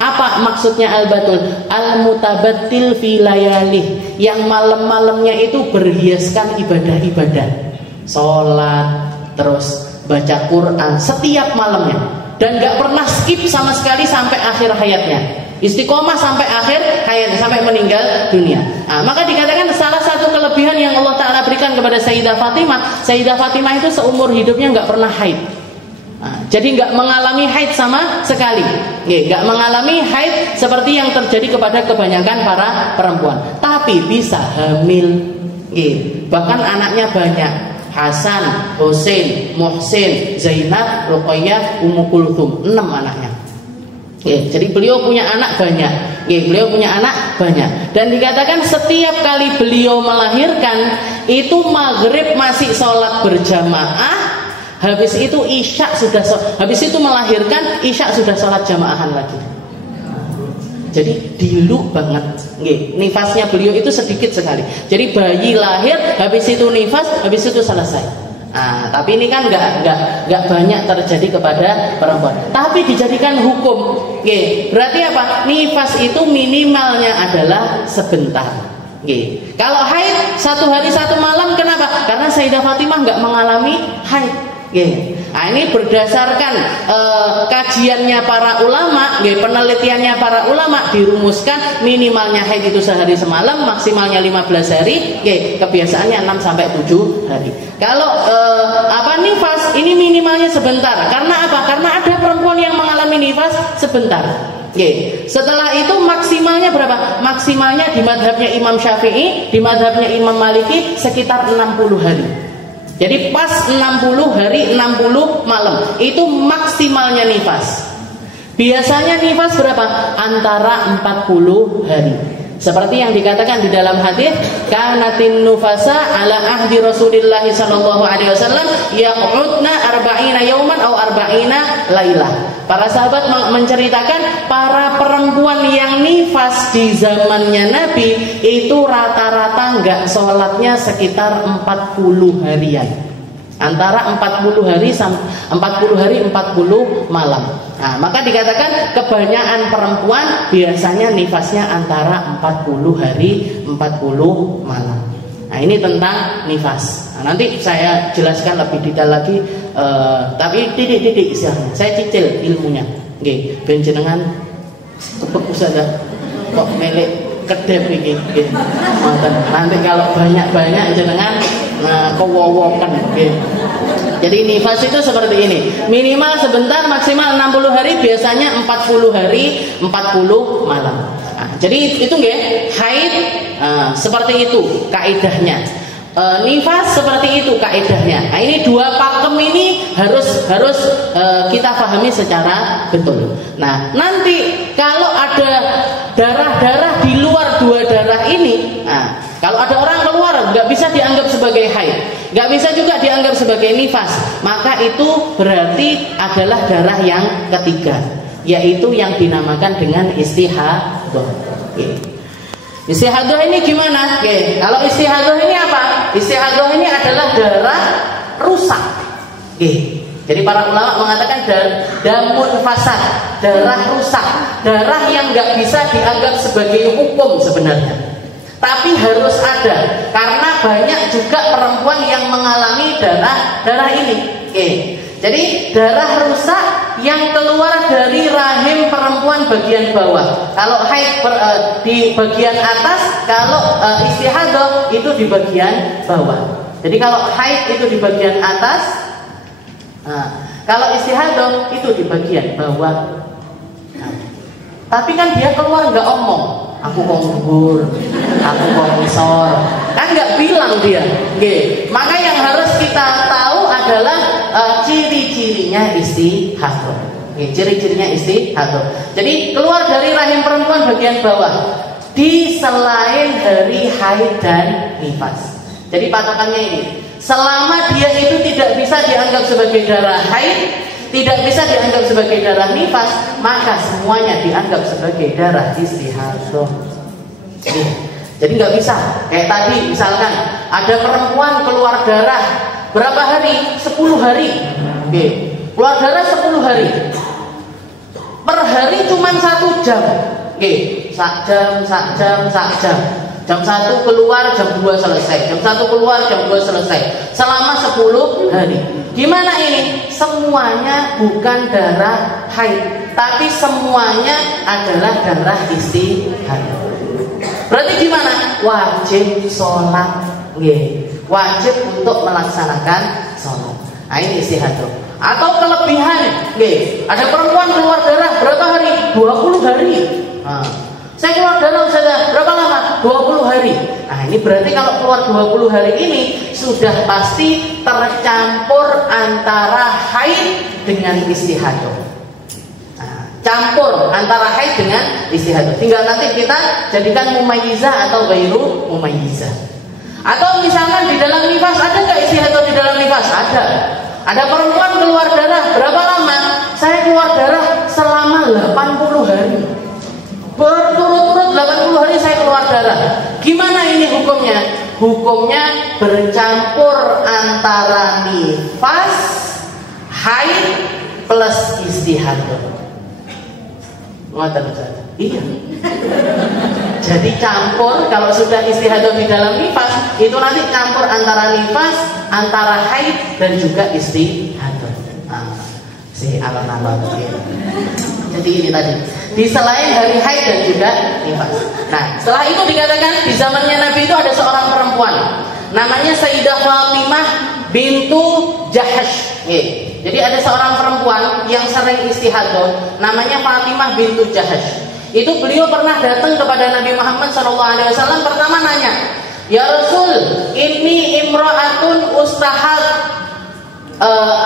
Apa maksudnya Al-Batul? Al-Mutabattil fi layalih, yang malam-malamnya itu berhiaskan ibadah-ibadah, sholat, terus baca Quran setiap malamnya, dan gak pernah skip sama sekali sampai akhir hayatnya. Istiqomah sampai akhir hayatnya, sampai meninggal dunia. Maka dikatakan salah satu kelebihan yang Allah Ta'ala berikan kepada Sayyidah Fatimah, Sayyidah Fatimah itu seumur hidupnya gak pernah haid. Jadi nggak mengalami haid sama sekali, nggak mengalami haid seperti yang terjadi kepada kebanyakan para perempuan. Tapi bisa hamil, bahkan anaknya banyak: Hasan, Husain, Muhsin, Zainab, Ruqayyah, Ummu Kulthum, 6 anaknya. Jadi beliau punya anak banyak. Beliau punya anak banyak. Dan dikatakan setiap kali beliau melahirkan itu maghrib masih sholat berjamaah. Habis itu isya sudah habis itu melahirkan, isya sudah sholat jamaahan lagi. Jadi diluk banget. Nifasnya beliau itu sedikit sekali. Jadi bayi lahir, habis itu nifas, habis itu selesai. Tapi ini kan nggak banyak terjadi kepada perempuan. Tapi dijadikan hukum. Berarti apa? Nifas itu minimalnya adalah sebentar. Kalau haid 1 hari 1 malam, kenapa? Karena Sayyidah Fatimah nggak mengalami haid. Ini berdasarkan kajiannya para ulama, penelitiannya para ulama, dirumuskan minimalnya haid itu sehari semalam, maksimalnya 15 hari, kebiasaannya 6-7 hari. Kalau nifas ini minimalnya sebentar. Karena apa? Karena ada perempuan yang mengalami nifas sebentar. Setelah itu maksimalnya berapa? Maksimalnya di madhabnya Imam Syafi'i, di madhabnya Imam Maliki sekitar 60 hari. Jadi pas 60 hari 60 malam itu maksimalnya nifas. Biasanya nifas berapa? Antara 40 hari. Seperti yang dikatakan di dalam hadis, kanatin nufasa ala ahdi Rasulillah sallallahu alaihi wasallam yaq'udna 40 yauman atau 40 lailah. Para sahabat menceritakan para perempuan yang nifas di zamannya Nabi itu rata-rata enggak sholatnya sekitar 40 harian. Antara 40 hari 40 malam. Maka dikatakan kebanyakan perempuan biasanya nifasnya antara 40 hari 40 malam. Ini tentang nifas. Nanti saya jelaskan lebih detail lagi, tapi titik-titik istilahnya. Saya cicil ilmunya. Nggih, ben jenengan kepek usada kok melek kedep iki. Nanti kalau banyak-banyak jenengan kewowokan. Jadi nifas itu seperti ini, minimal sebentar, maksimal 60 hari, biasanya 40 hari 40 malam. Jadi itu haid seperti itu kaidahnya. Nifas seperti itu kaidahnya. Ini 2 pakem ini harus kita pahami secara betul. Nanti kalau ada darah-darah di luar 2 darah ini, ini, nah, kalau ada orang keluar nggak bisa dianggap sebagai haid, nggak bisa juga dianggap sebagai nifas, maka itu berarti adalah darah yang ketiga, yaitu yang dinamakan dengan istihadah. Istihadah ini gimana? Kalau istihadah ini apa? Istihadah ini adalah darah rusak. Jadi para ulama mengatakan damun fasad, darah rusak, darah yang nggak bisa dianggap sebagai hukum sebenarnya, tapi harus ada karena banyak juga perempuan yang mengalami darah ini. Jadi darah rusak yang keluar dari rahim perempuan bagian bawah. Kalau haid di bagian atas, kalau istihadah itu di bagian bawah. Jadi kalau haid itu di bagian atas, kalau istihadah itu di bagian bawah. Tapi kan dia keluar nggak omong, aku konggur, aku kongsor, kan nggak bilang dia. Maka yang harus kita tahu adalah ciri-cirinya istihadah. Ciri-cirinya istihadah. Jadi keluar dari rahim perempuan bagian bawah di selain dari haid dan nifas. Jadi patokannya ini, selama dia itu tidak bisa dianggap sebagai darah haid, tidak bisa dianggap sebagai darah nifas, maka semuanya dianggap sebagai darah istihadah. Jadi nggak bisa. Kayak tadi misalkan ada perempuan keluar darah berapa hari? 10 hari. Keluar darah 10 hari. Per hari cuma 1 jam. Sak jam. Jam 1 keluar, jam 2 selesai. Jam 1 keluar, jam 2 selesai. Selama 10 hari. Gimana ini? Semuanya bukan darah haid, tapi semuanya adalah darah istihadah. Berarti gimana? Wajib sholat. Wajib untuk melaksanakan sholat. Nah, ini istihadah. Atau kelebihan. Ada perempuan keluar darah berapa hari? 20 hari. Saya keluar darah Ustazah, berapa lama? 20 hari. Nah ini berarti kalau keluar 20 hari ini sudah pasti tercampur antara haid dengan istihadah. Campur antara haid dengan istihadah. Tinggal nanti kita jadikan mumayyizah atau ghairu mumayyizah. Atau misalkan di dalam nifas, ada nggak istihadah di dalam nifas? Ada. Ada perempuan keluar darah berapa lama? Saya keluar darah selama 80 hari. Berturut-turut 80 hari saya keluar darah. Gimana ini hukumnya? Hukumnya bercampur antara nifas, haid plus istihadah. Iya. Jadi campur, kalau sudah istihadah di dalam nifas, itu nanti campur antara nifas, antara haid dan juga istihadah. Si alon-alon. Jadi ini tadi, di selain hari haid dan juga nifas. Nah, setelah itu dikatakan di zamannya Nabi itu ada seorang perempuan, namanya Sayyidah Fatimah bintu Jahash. Jadi ada seorang perempuan yang sering istihadah, namanya Fatimah bintu Jahash. Itu beliau pernah datang kepada Nabi Muhammad SAW. Pertama nanya, ya Rasul, ini imra'atun ustahad,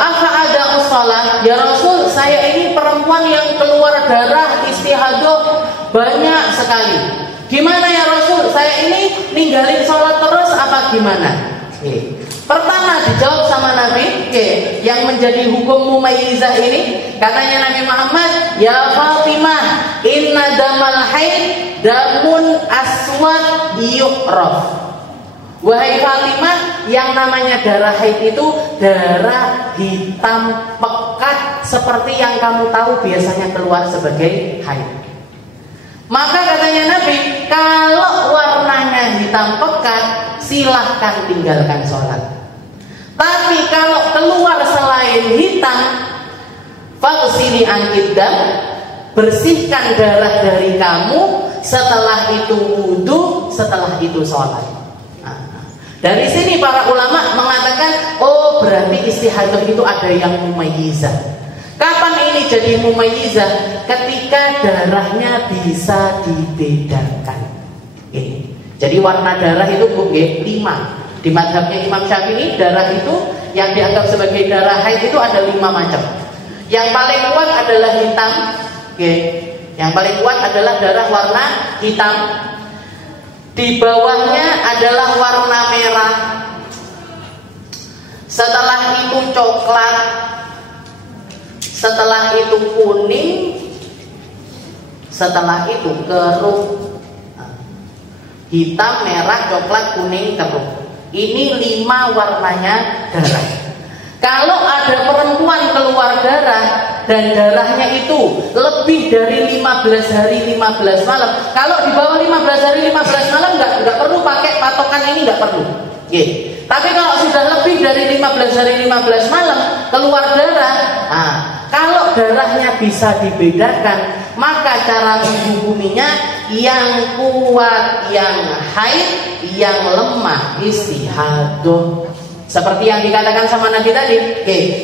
apa ada usalah? Ya Rasul, saya ini perempuan yang keluar darah istihadah banyak sekali. Gimana ya Rasul? Saya ini ninggalin sholat terus apa gimana? Pertama dijawab sama Nabi, yang menjadi hukum mumayyizah ini, katanya Nabi Muhammad, ya Fatimah, inna damal haid damun aswad yu'raf. Wahai Fatimah, yang namanya darah haid itu darah hitam pekat seperti yang kamu tahu biasanya keluar sebagai haid. Maka katanya Nabi, kalau warnanya hitam pekat, silahkan tinggalkan sholat. Tapi kalau keluar selain hitam, faghsili an-dam, bersihkan darah dari kamu, setelah itu wudu, setelah itu sholat. Dari sini para ulama mengatakan, oh berarti istihadah itu ada yang mumayyizah. Kapan ini jadi mumayyizah? Ketika darahnya bisa dibedakan. Jadi warna darah itu 5. Di mazhabnya Imam Syafi'i, darah itu yang dianggap sebagai darah haid itu ada 5 macam. Yang paling kuat adalah hitam. Yang paling kuat adalah darah warna hitam. Di bawahnya adalah warna merah. Setelah itu coklat. Setelah itu kuning. Setelah itu keruh. Hitam, merah, coklat, kuning, keruh. Ini 5 warnanya darah. Kalau ada perempuan keluar darah dan darahnya itu lebih dari 15 hari 15 malam, kalau di bawah 15 hari 15 malam nggak perlu pakai patokan ini, nggak perlu. Tapi kalau sudah lebih dari 15 hari 15 malam keluar darah, kalau darahnya bisa dibedakan, maka cara menghukuminya yang kuat, yang haid, yang lemah istihadah. Seperti yang dikatakan sama Nabi tadi,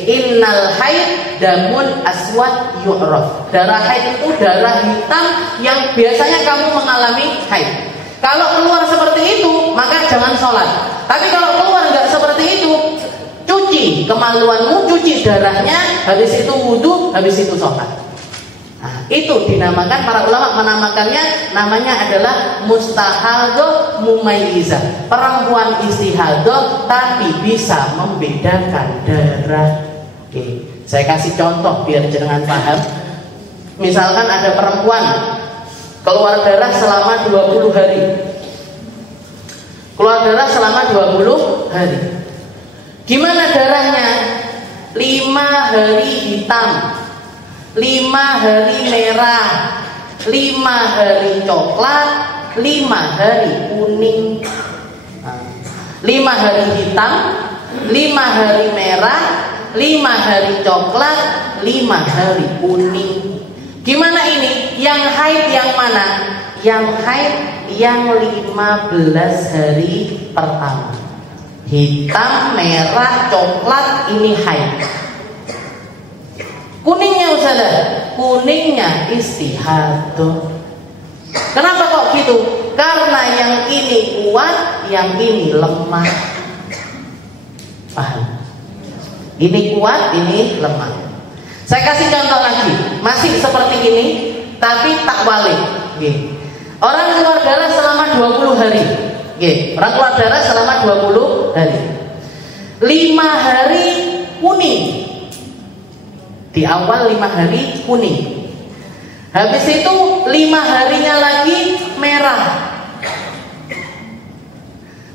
innal haid damun aswad yu'raf. Darah haid itu darah hitam yang biasanya kamu mengalami haid. Kalau keluar seperti itu, maka jangan sholat. Tapi kalau keluar nggak seperti itu, cuci kemaluanmu, cuci darahnya, habis itu wudhu, habis itu sholat. Itu dinamakan, para ulama menamakannya, namanya adalah mustahadah mumayyizah. Perempuan istihadah tapi bisa membedakan darah. Saya kasih contoh biar jenengan paham. Misalkan ada perempuan keluar darah selama 20 hari. Keluar darah selama 20 hari. Gimana darahnya? 5 hari hitam, 5 hari merah, 5 hari coklat, 5 hari kuning. 5 hari hitam, 5 hari merah, 5 hari coklat, 5 hari kuning. Gimana ini? Yang haid yang mana? Yang haid yang 15 hari pertama. Hitam, merah, coklat, ini haid. Kuningnya Ustazah, kuningnya istihadah. Kenapa kok gitu? Karena yang ini kuat, yang ini lemah. Paham? Ini kuat, ini lemah. Saya kasih contoh lagi, masih seperti ini, tapi tak balik. Orang keluar darah selama 20 hari. Orang keluar darah selama 20 hari. 5 hari kuning. Di awal 5 hari kuning. Habis itu 5 harinya lagi merah.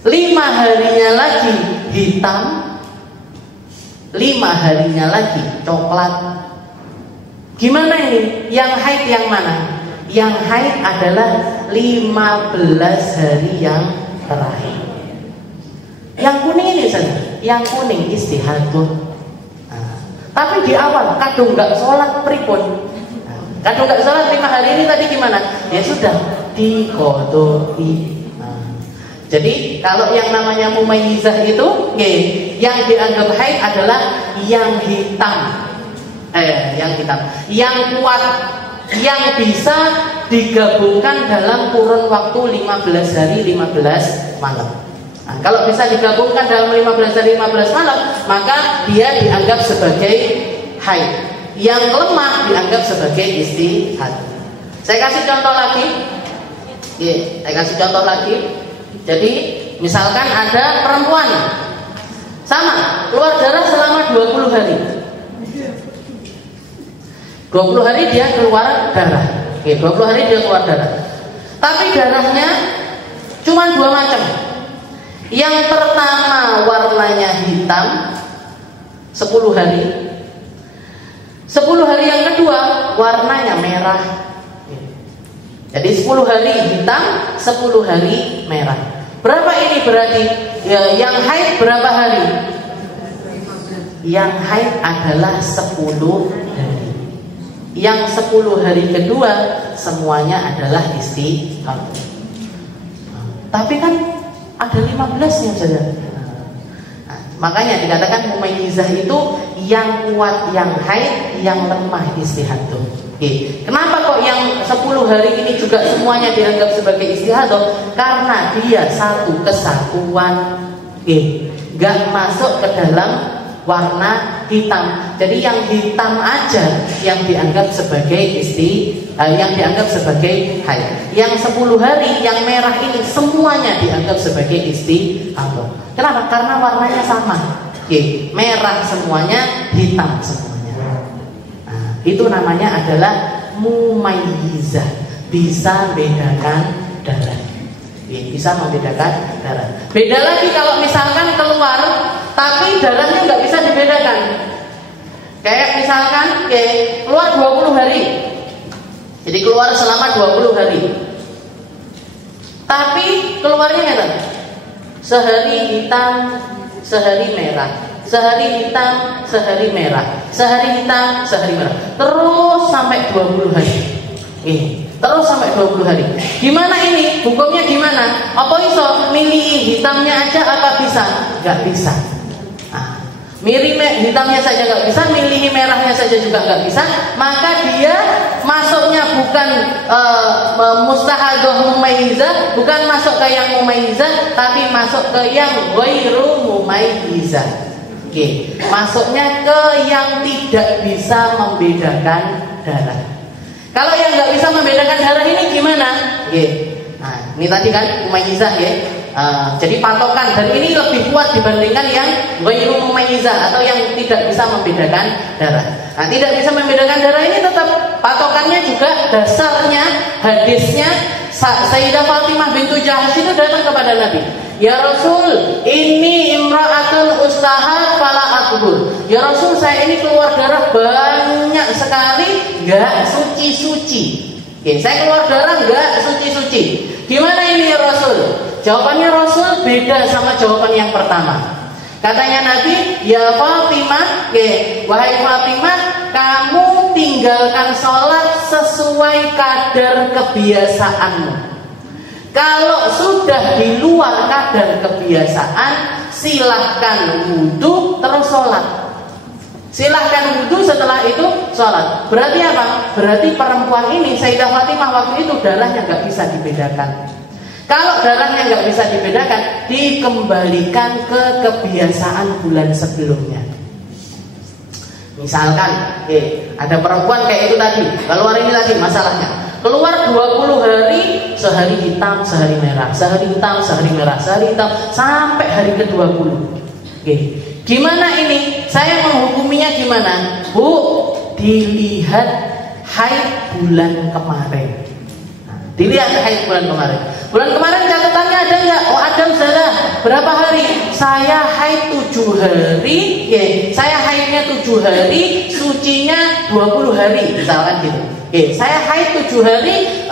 5 harinya lagi hitam. 5 harinya lagi coklat. Gimana ini? Yang haid yang mana? Yang haid adalah 15 hari yang terakhir. Yang kuning ini saja. Yang kuning istihadah. Tapi di awal kadung nggak sholat pripun. Kadung nggak sholat 5 hari ini tadi gimana? Ya sudah diqodoi. Jadi kalau yang namanya mumayyizah itu, yang dianggap haid adalah yang hitam. Yang hitam, yang kuat, yang bisa digabungkan dalam kurun waktu 15 hari 15 malam. Kalau bisa digabungkan dalam 15 hari 15 malam, maka dia dianggap sebagai haid. Yang lemah dianggap sebagai istihadah. Saya kasih contoh lagi. Saya kasih contoh lagi. Jadi misalkan ada perempuan sama keluar darah selama 20 hari. 20 hari dia keluar darah. 20 hari dia keluar darah. Tapi darahnya cuma 2 macam. Yang pertama warnanya hitam 10 hari. 10 hari yang kedua warnanya merah. Jadi 10 hari hitam, 10 hari merah. Berapa ini berarti? Yang haid berapa hari? Yang haid adalah 10 hari. Yang 10 hari kedua semuanya adalah istihadah. Tapi kan ada 15-nya saja. Makanya dikatakan mumayyizah itu yang kuat yang haid, yang lemah istihadah. Kenapa kok yang 10 hari ini juga semuanya dianggap sebagai istihadah? Karena dia satu kesatuan. Gak masuk ke dalam warna hitam. Jadi yang hitam aja yang dianggap sebagai yang dianggap sebagai haid. Yang 10 hari yang merah ini semuanya dianggap sebagai istihadah. Kenapa? Karena warnanya sama. Oke, merah semuanya, hitam semuanya. Nah, itu namanya adalah mumayyizah, bisa bedakan darah. Bisa membedakan darah. Beda lagi kalau misalkan keluar tapi darahnya nggak bisa dibedakan. Kayak misalkan keluar 20 hari. Jadi keluar selama 20 hari. Tapi keluarnya nggak, sehari hitam, sehari merah, sehari hitam, sehari merah, sehari hitam, sehari merah, terus sampai 20 hari. Terus sampai 20 hari. Gimana ini? Hukumnya gimana? Apa iso milih hitamnya aja apa bisa? Gak bisa. Nah, milih hitamnya saja gak bisa, milih merahnya saja juga gak bisa. Maka dia masuknya bukan mustahadah mumayyizah, bukan masuk ke yang mumayyizah, tapi masuk ke yang ghairu mumayyizah. Masuknya ke yang tidak bisa membedakan darah. Kalau yang nggak bisa membedakan darah ini gimana? Nah, ini tadi kan mumayyizah ya. Jadi patokan, dan ini lebih kuat dibandingkan yang ghairu mumayyizah atau yang tidak bisa membedakan darah. Nah, tidak bisa membedakan darah ini tetap patokannya juga dasarnya hadisnya Sayyidah Fatimah bintu Jahsy itu datang kepada Nabi. Ya Rasul, ini imra'atun ustahat fala atbur. Ya Rasul, saya ini keluar darah banyak sekali, enggak suci-suci. Saya keluar darah enggak suci-suci. Gimana ini ya Rasul? Jawabannya Rasul beda sama jawaban yang pertama. Katanya Nabi, ya Fatimah, wahai Fatimah, kamu tinggalkan sholat sesuai kadar kebiasaanmu. Kalau sudah di luar kadar kebiasaan, silahkan wudhu terus sholat. Silahkan wudhu, setelah itu sholat. Berarti apa? Berarti perempuan ini, Sayyidah Fatimah waktu itu darahnya nggak bisa dibedakan. Kalau darahnya nggak bisa dibedakan, dikembalikan ke kebiasaan bulan sebelumnya. Misalkan, ada perempuan kayak itu tadi, keluar ini lagi masalahnya. Keluar 20 hari, sehari hitam, sehari merah, sehari hitam, sehari merah, sehari hitam, sampai hari ke-20. Gimana ini? Saya menghukuminya gimana? Bu, dilihat haid bulan kemarin. Dilihat haid bulan kemarin. Bulan kemarin catatannya ada nggak? Oh, ada Ustazah. Berapa hari? Saya haid 7 hari. Saya haidnya 7 hari, sucinya 20 hari, misalkan gitu. Saya haid 7 hari,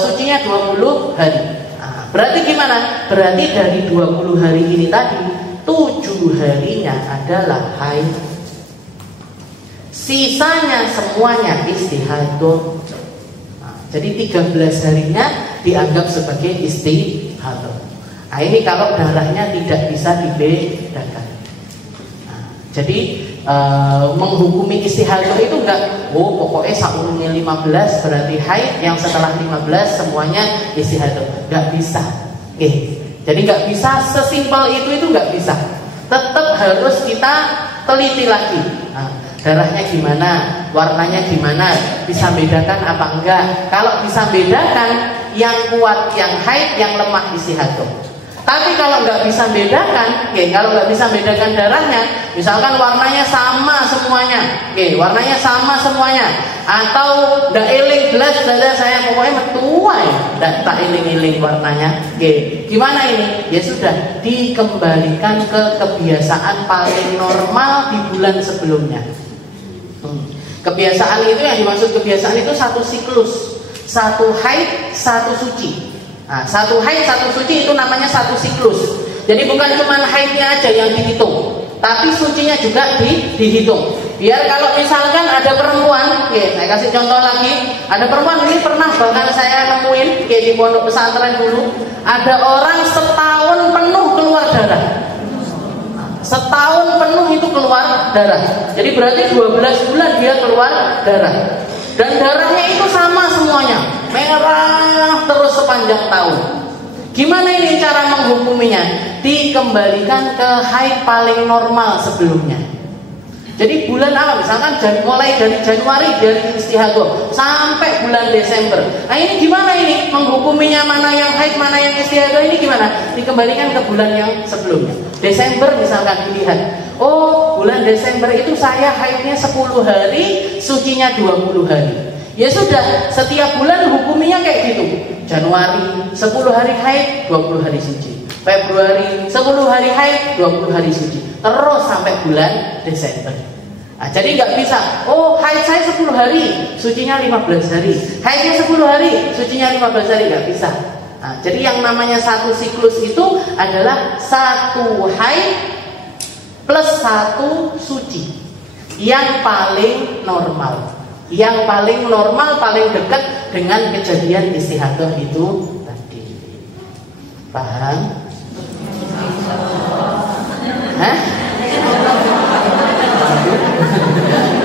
sucinya 20 hari. Nah, berarti gimana? Berarti dari 20 hari ini tadi, 7 harinya adalah haid. Sisanya semuanya istihadah. Jadi 13 harinya dianggap sebagai istihadah. Nah, ini kalau darahnya tidak bisa dibedakan. Nah, jadi menghukumi istihadah itu enggak, pokoknya saumnya 15 berarti haid, yang setelah 15 semuanya istihadah. Enggak bisa. Jadi enggak bisa sesimpel itu enggak bisa. Tetap harus kita teliti lagi. Nah, darahnya gimana, warnanya gimana, bisa bedakan apa enggak. Kalau bisa bedakan, yang kuat yang haid, yang lemah istihadah. Tapi kalau nggak bisa bedakan, kalau nggak bisa bedakan darahnya, misalkan warnanya sama semuanya, warnanya sama semuanya, atau nggak eling belas dada saya pokoknya metua ya, tak eling warnanya, gimana ini? Ya sudah, dikembalikan ke kebiasaan paling normal di bulan sebelumnya. Kebiasaan itu, yang dimaksud kebiasaan itu satu siklus, satu haid, satu suci. Nah, satu haid, satu suci itu namanya satu siklus. Jadi bukan cuma haidnya aja yang dihitung, tapi sucinya juga dihitung. Biar kalau misalkan ada perempuan, saya kasih contoh lagi, ada perempuan ini pernah bahkan saya nemuin di pondok pesantren dulu, ada orang setahun penuh keluar darah. Setahun penuh itu keluar darah. Jadi berarti 12 bulan dia keluar darah. Dan darahnya itu sama semuanya, merah terus sepanjang tahun. Gimana ini cara menghukuminya? Dikembalikan ke haid paling normal sebelumnya. Jadi bulan apa? Misalkan mulai dari Januari dari istihadah sampai bulan Desember. Nah ini gimana ini? Menghukuminya mana yang haid, mana yang istihadah ini gimana? Dikembalikan ke bulan yang sebelumnya. Desember misalkan dilihat. Oh bulan Desember itu saya haidnya 10 hari, sucinya 20 hari. Ya sudah, setiap bulan hukuminya kayak gitu. Januari 10 hari haid, 20 hari suci. Februari 10 hari haid, 20 hari suci. Terus sampai bulan Desember. Nah, jadi nggak bisa, oh haid saya 10 hari, sucinya 15 hari. Haidnya 10 hari, sucinya 15 hari, nggak bisa. Nah, jadi yang namanya satu siklus itu adalah satu haid plus satu suci. Yang paling normal. Yang paling normal, paling dekat dengan kejadian istihadah itu tadi. Paham? Hah?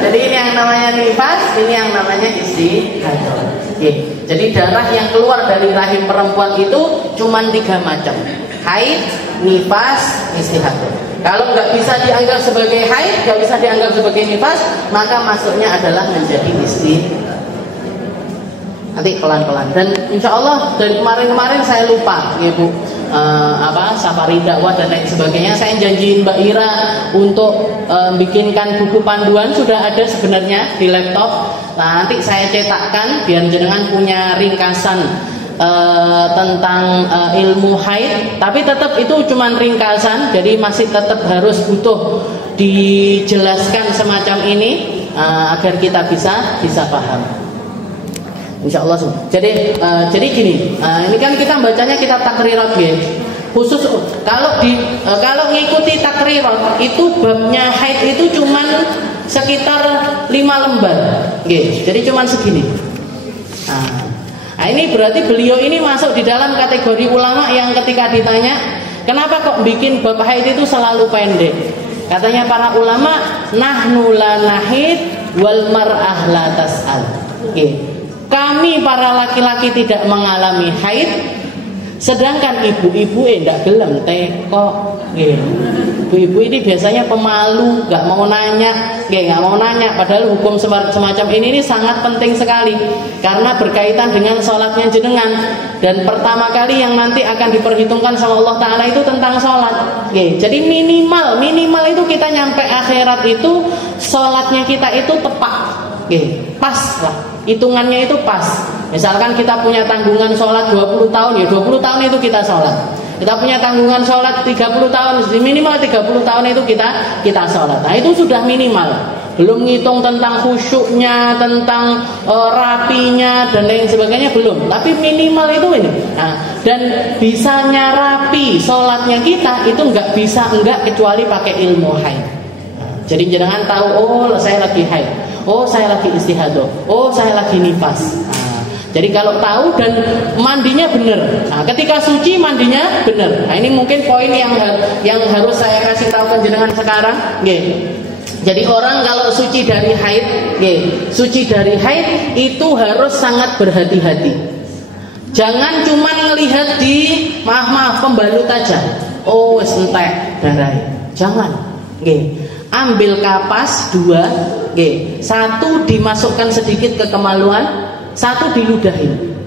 Jadi ini yang namanya nifas, ini yang namanya istihadah. Oke. Jadi darah yang keluar dari rahim perempuan itu cuma 3 macam. Haid, nifas, istihadah. Kalau nggak bisa dianggap sebagai haid, nggak bisa dianggap sebagai nifas, maka masuknya adalah menjadi istihadah. Nanti pelan-pelan. Dan insya Allah dari kemarin-kemarin saya lupa, ya Bu, safari dakwah dan lain sebagainya. Saya janjiin Mbak Ira untuk bikinkan buku panduan, sudah ada sebenarnya di laptop. Nah, nanti saya cetakkan biar jenengan punya ringkasan tentang ilmu haid, tapi tetap itu cuma ringkasan, jadi masih tetap harus butuh dijelaskan semacam ini agar kita bisa paham. Insya Allah. Jadi gini, ini kan kita bacanya kitab takrirat ya. Khusus kalau ngikuti takrirat itu babnya haid itu cuma sekitar 5 lembar, jadi cuma segini. Nah, ini berarti beliau ini masuk di dalam kategori ulama yang ketika ditanya, kenapa kok bikin bab haid itu selalu pendek? Katanya para ulama, nahnu la nahid wal mar'ah la tas'al. Kami para laki-laki tidak mengalami haid, sedangkan ibu-ibu enggak gelem teko. Ibu-ibu ini biasanya pemalu, nggak mau nanya, padahal hukum semacam ini sangat penting sekali karena berkaitan dengan sholatnya jenengan, dan pertama kali yang nanti akan diperhitungkan sama Allah Ta'ala itu tentang sholat. Jadi minimal itu kita nyampe akhirat itu sholatnya kita itu tepat, pas lah, hitungannya itu pas. Misalkan kita punya tanggungan sholat 20 tahun, ya 20 tahun itu kita sholat. Kita punya tanggungan sholat 30 tahun, minimal 30 tahun itu kita sholat. Nah itu sudah minimal. Belum ngitung tentang khusyuknya, tentang rapinya dan lain sebagainya, belum. Tapi minimal itu ini. Nah, dan bisanya rapi sholatnya kita itu nggak bisa kecuali pakai ilmu haid. Jadi jangan tahu, oh saya lagi haid, oh saya lagi istihadah, oh saya lagi nifas. Jadi kalau tahu dan mandinya benar. Nah, ketika suci mandinya benar. Nah, ini mungkin poin yang harus saya kasih tahu ke jenengan sekarang. Jadi orang kalau suci dari haid, itu harus sangat berhati-hati. Jangan cuma ngelihat di pembalut aja. Oh, wis entek darah. Jangan. Ambil kapas 2, 1 dimasukkan sedikit ke kemaluan, 1 diludahin.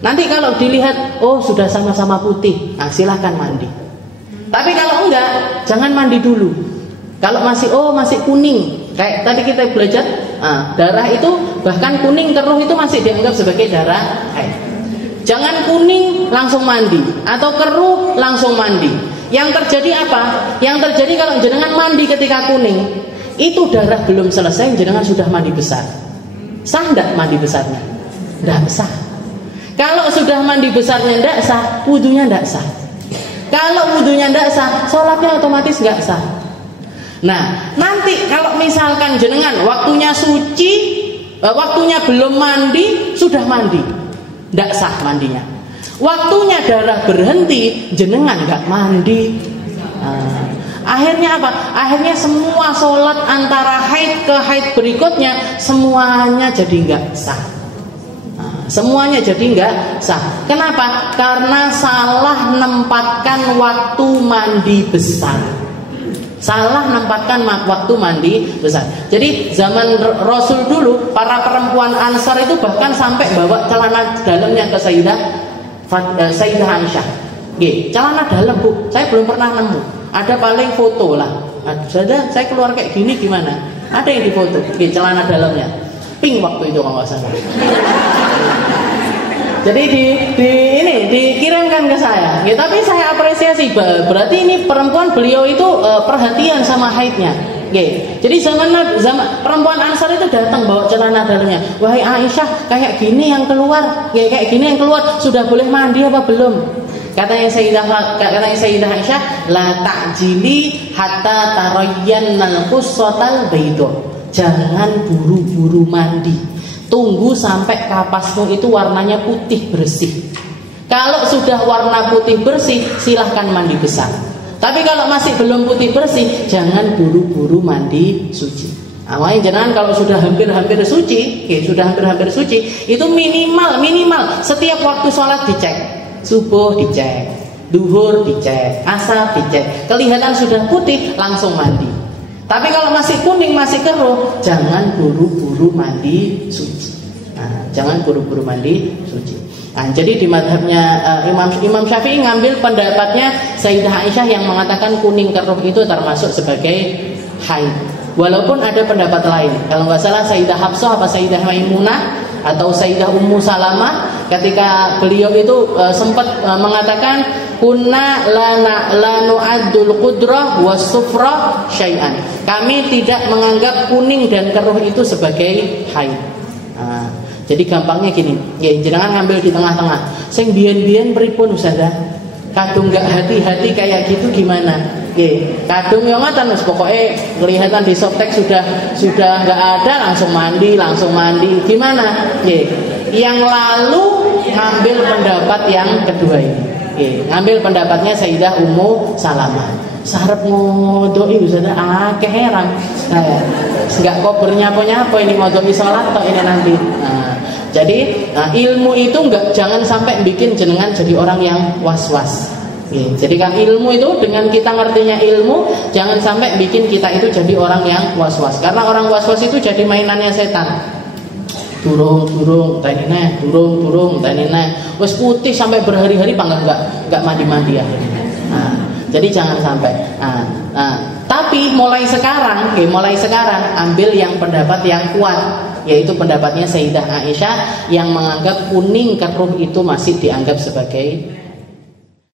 Nanti kalau dilihat, oh sudah sama-sama putih, nah silahkan mandi. Tapi kalau enggak, jangan mandi dulu. Kalau masih kuning, kayak tadi kita belajar, darah itu bahkan kuning keruh itu masih dianggap sebagai darah haid. Jangan kuning langsung mandi, atau keruh langsung mandi. Yang terjadi apa? Yang terjadi kalau jenengan mandi ketika kuning, itu darah belum selesai, jenengan sudah mandi besar. Sah enggak mandi besarnya? Tidak sah. Kalau sudah mandi besarnya tidak sah, wudunya tidak sah. Kalau wudunya tidak sah, sholatnya otomatis nggak sah. Nah, nanti kalau misalkan jenengan waktunya suci, waktunya belum mandi, sudah mandi, tidak sah mandinya. Waktunya darah berhenti, jenengan nggak mandi. Akhirnya apa? Akhirnya semua sholat antara haid ke haid berikutnya semuanya jadi nggak sah. Semuanya jadi nggak sah. Kenapa? Karena salah menempatkan waktu mandi besar. Salah nempatkan waktu mandi besar. Jadi zaman Rasul dulu, para perempuan Ansar itu bahkan sampai bawa celana dalamnya ke Sayyidah Aisyah. Celana dalam, Bu, saya belum pernah nemu. Ada paling foto lah. Saya keluar kayak gini gimana? Ada yang difoto, celana dalamnya. Pink waktu itu kalau nggak salah. Jadi dikirimkan ke saya. Tapi saya apresiasi. Berarti ini perempuan beliau itu perhatian sama haidnya. Jadi zaman perempuan Ansar itu datang bawa celana dalamnya. Wahai Aisyah, kayak gini yang keluar, kayak gini yang keluar, sudah boleh mandi apa belum? Katanya Sayyidah Aisyah, la ta'jili hatta tarayyannal qussatal bayda. Jangan buru-buru mandi. Tunggu sampai kapasmu itu warnanya putih bersih. Kalau sudah warna putih bersih, silahkan mandi besar. Tapi kalau masih belum putih bersih, jangan buru-buru mandi suci. Awalnya jangan kalau sudah hampir-hampir suci, itu minimal setiap waktu sholat dicek. Subuh dicek, duhur dicek, asar dicek. Kelihatan sudah putih, langsung mandi. Tapi kalau masih kuning, masih keruh, jangan buru-buru mandi suci. Jangan buru-buru mandi suci. Jadi di madhabnya Imam Syafi'i ngambil pendapatnya Sayyidah Aisyah yang mengatakan kuning keruh itu termasuk sebagai haid. Walaupun ada pendapat lain. Kalau nggak salah Sayyidah Hafsah apa Sayyidah Maimunah atau Sayyidah Ummu Salamah ketika beliau itu sempat mengatakan kunna la nu'addul qudrah was-sufra syai'an. Kami tidak menganggap kuning dan keruh itu sebagai haid. Jadi gampangnya gini, jangan ngambil di tengah-tengah. Sing biyen-biyen pripun Ustazah? Kadung nggak hati-hati kayak gitu gimana? Kadung yang ngoten wis pokoke kelihatan di softtek sudah nggak ada langsung mandi. Gimana? Yang lalu ngambil pendapat yang kedua ini. Ngambil pendapatnya Sayyidah Ummu Salamah. Sarep ngodoi Ustazah akeh heran. Enggak kober nyapo-nyapo ini ngodoi salat tok ini nanti. Jadi ilmu itu jangan sampai bikin jenengan jadi orang yang was-was. Jadi kan ilmu itu dengan kita ngertinya ilmu, jangan sampai bikin kita itu jadi orang yang was-was. Karena orang was-was itu jadi mainannya setan. Durung, tanine, durung, tanine. Wes putih sampai berhari-hari pangkat enggak mandi-mandi ya. Jadi jangan sampai. Tapi mulai sekarang ambil yang pendapat yang kuat, yaitu pendapatnya Sayyidah Aisyah yang menganggap kuning keruh itu masih dianggap sebagai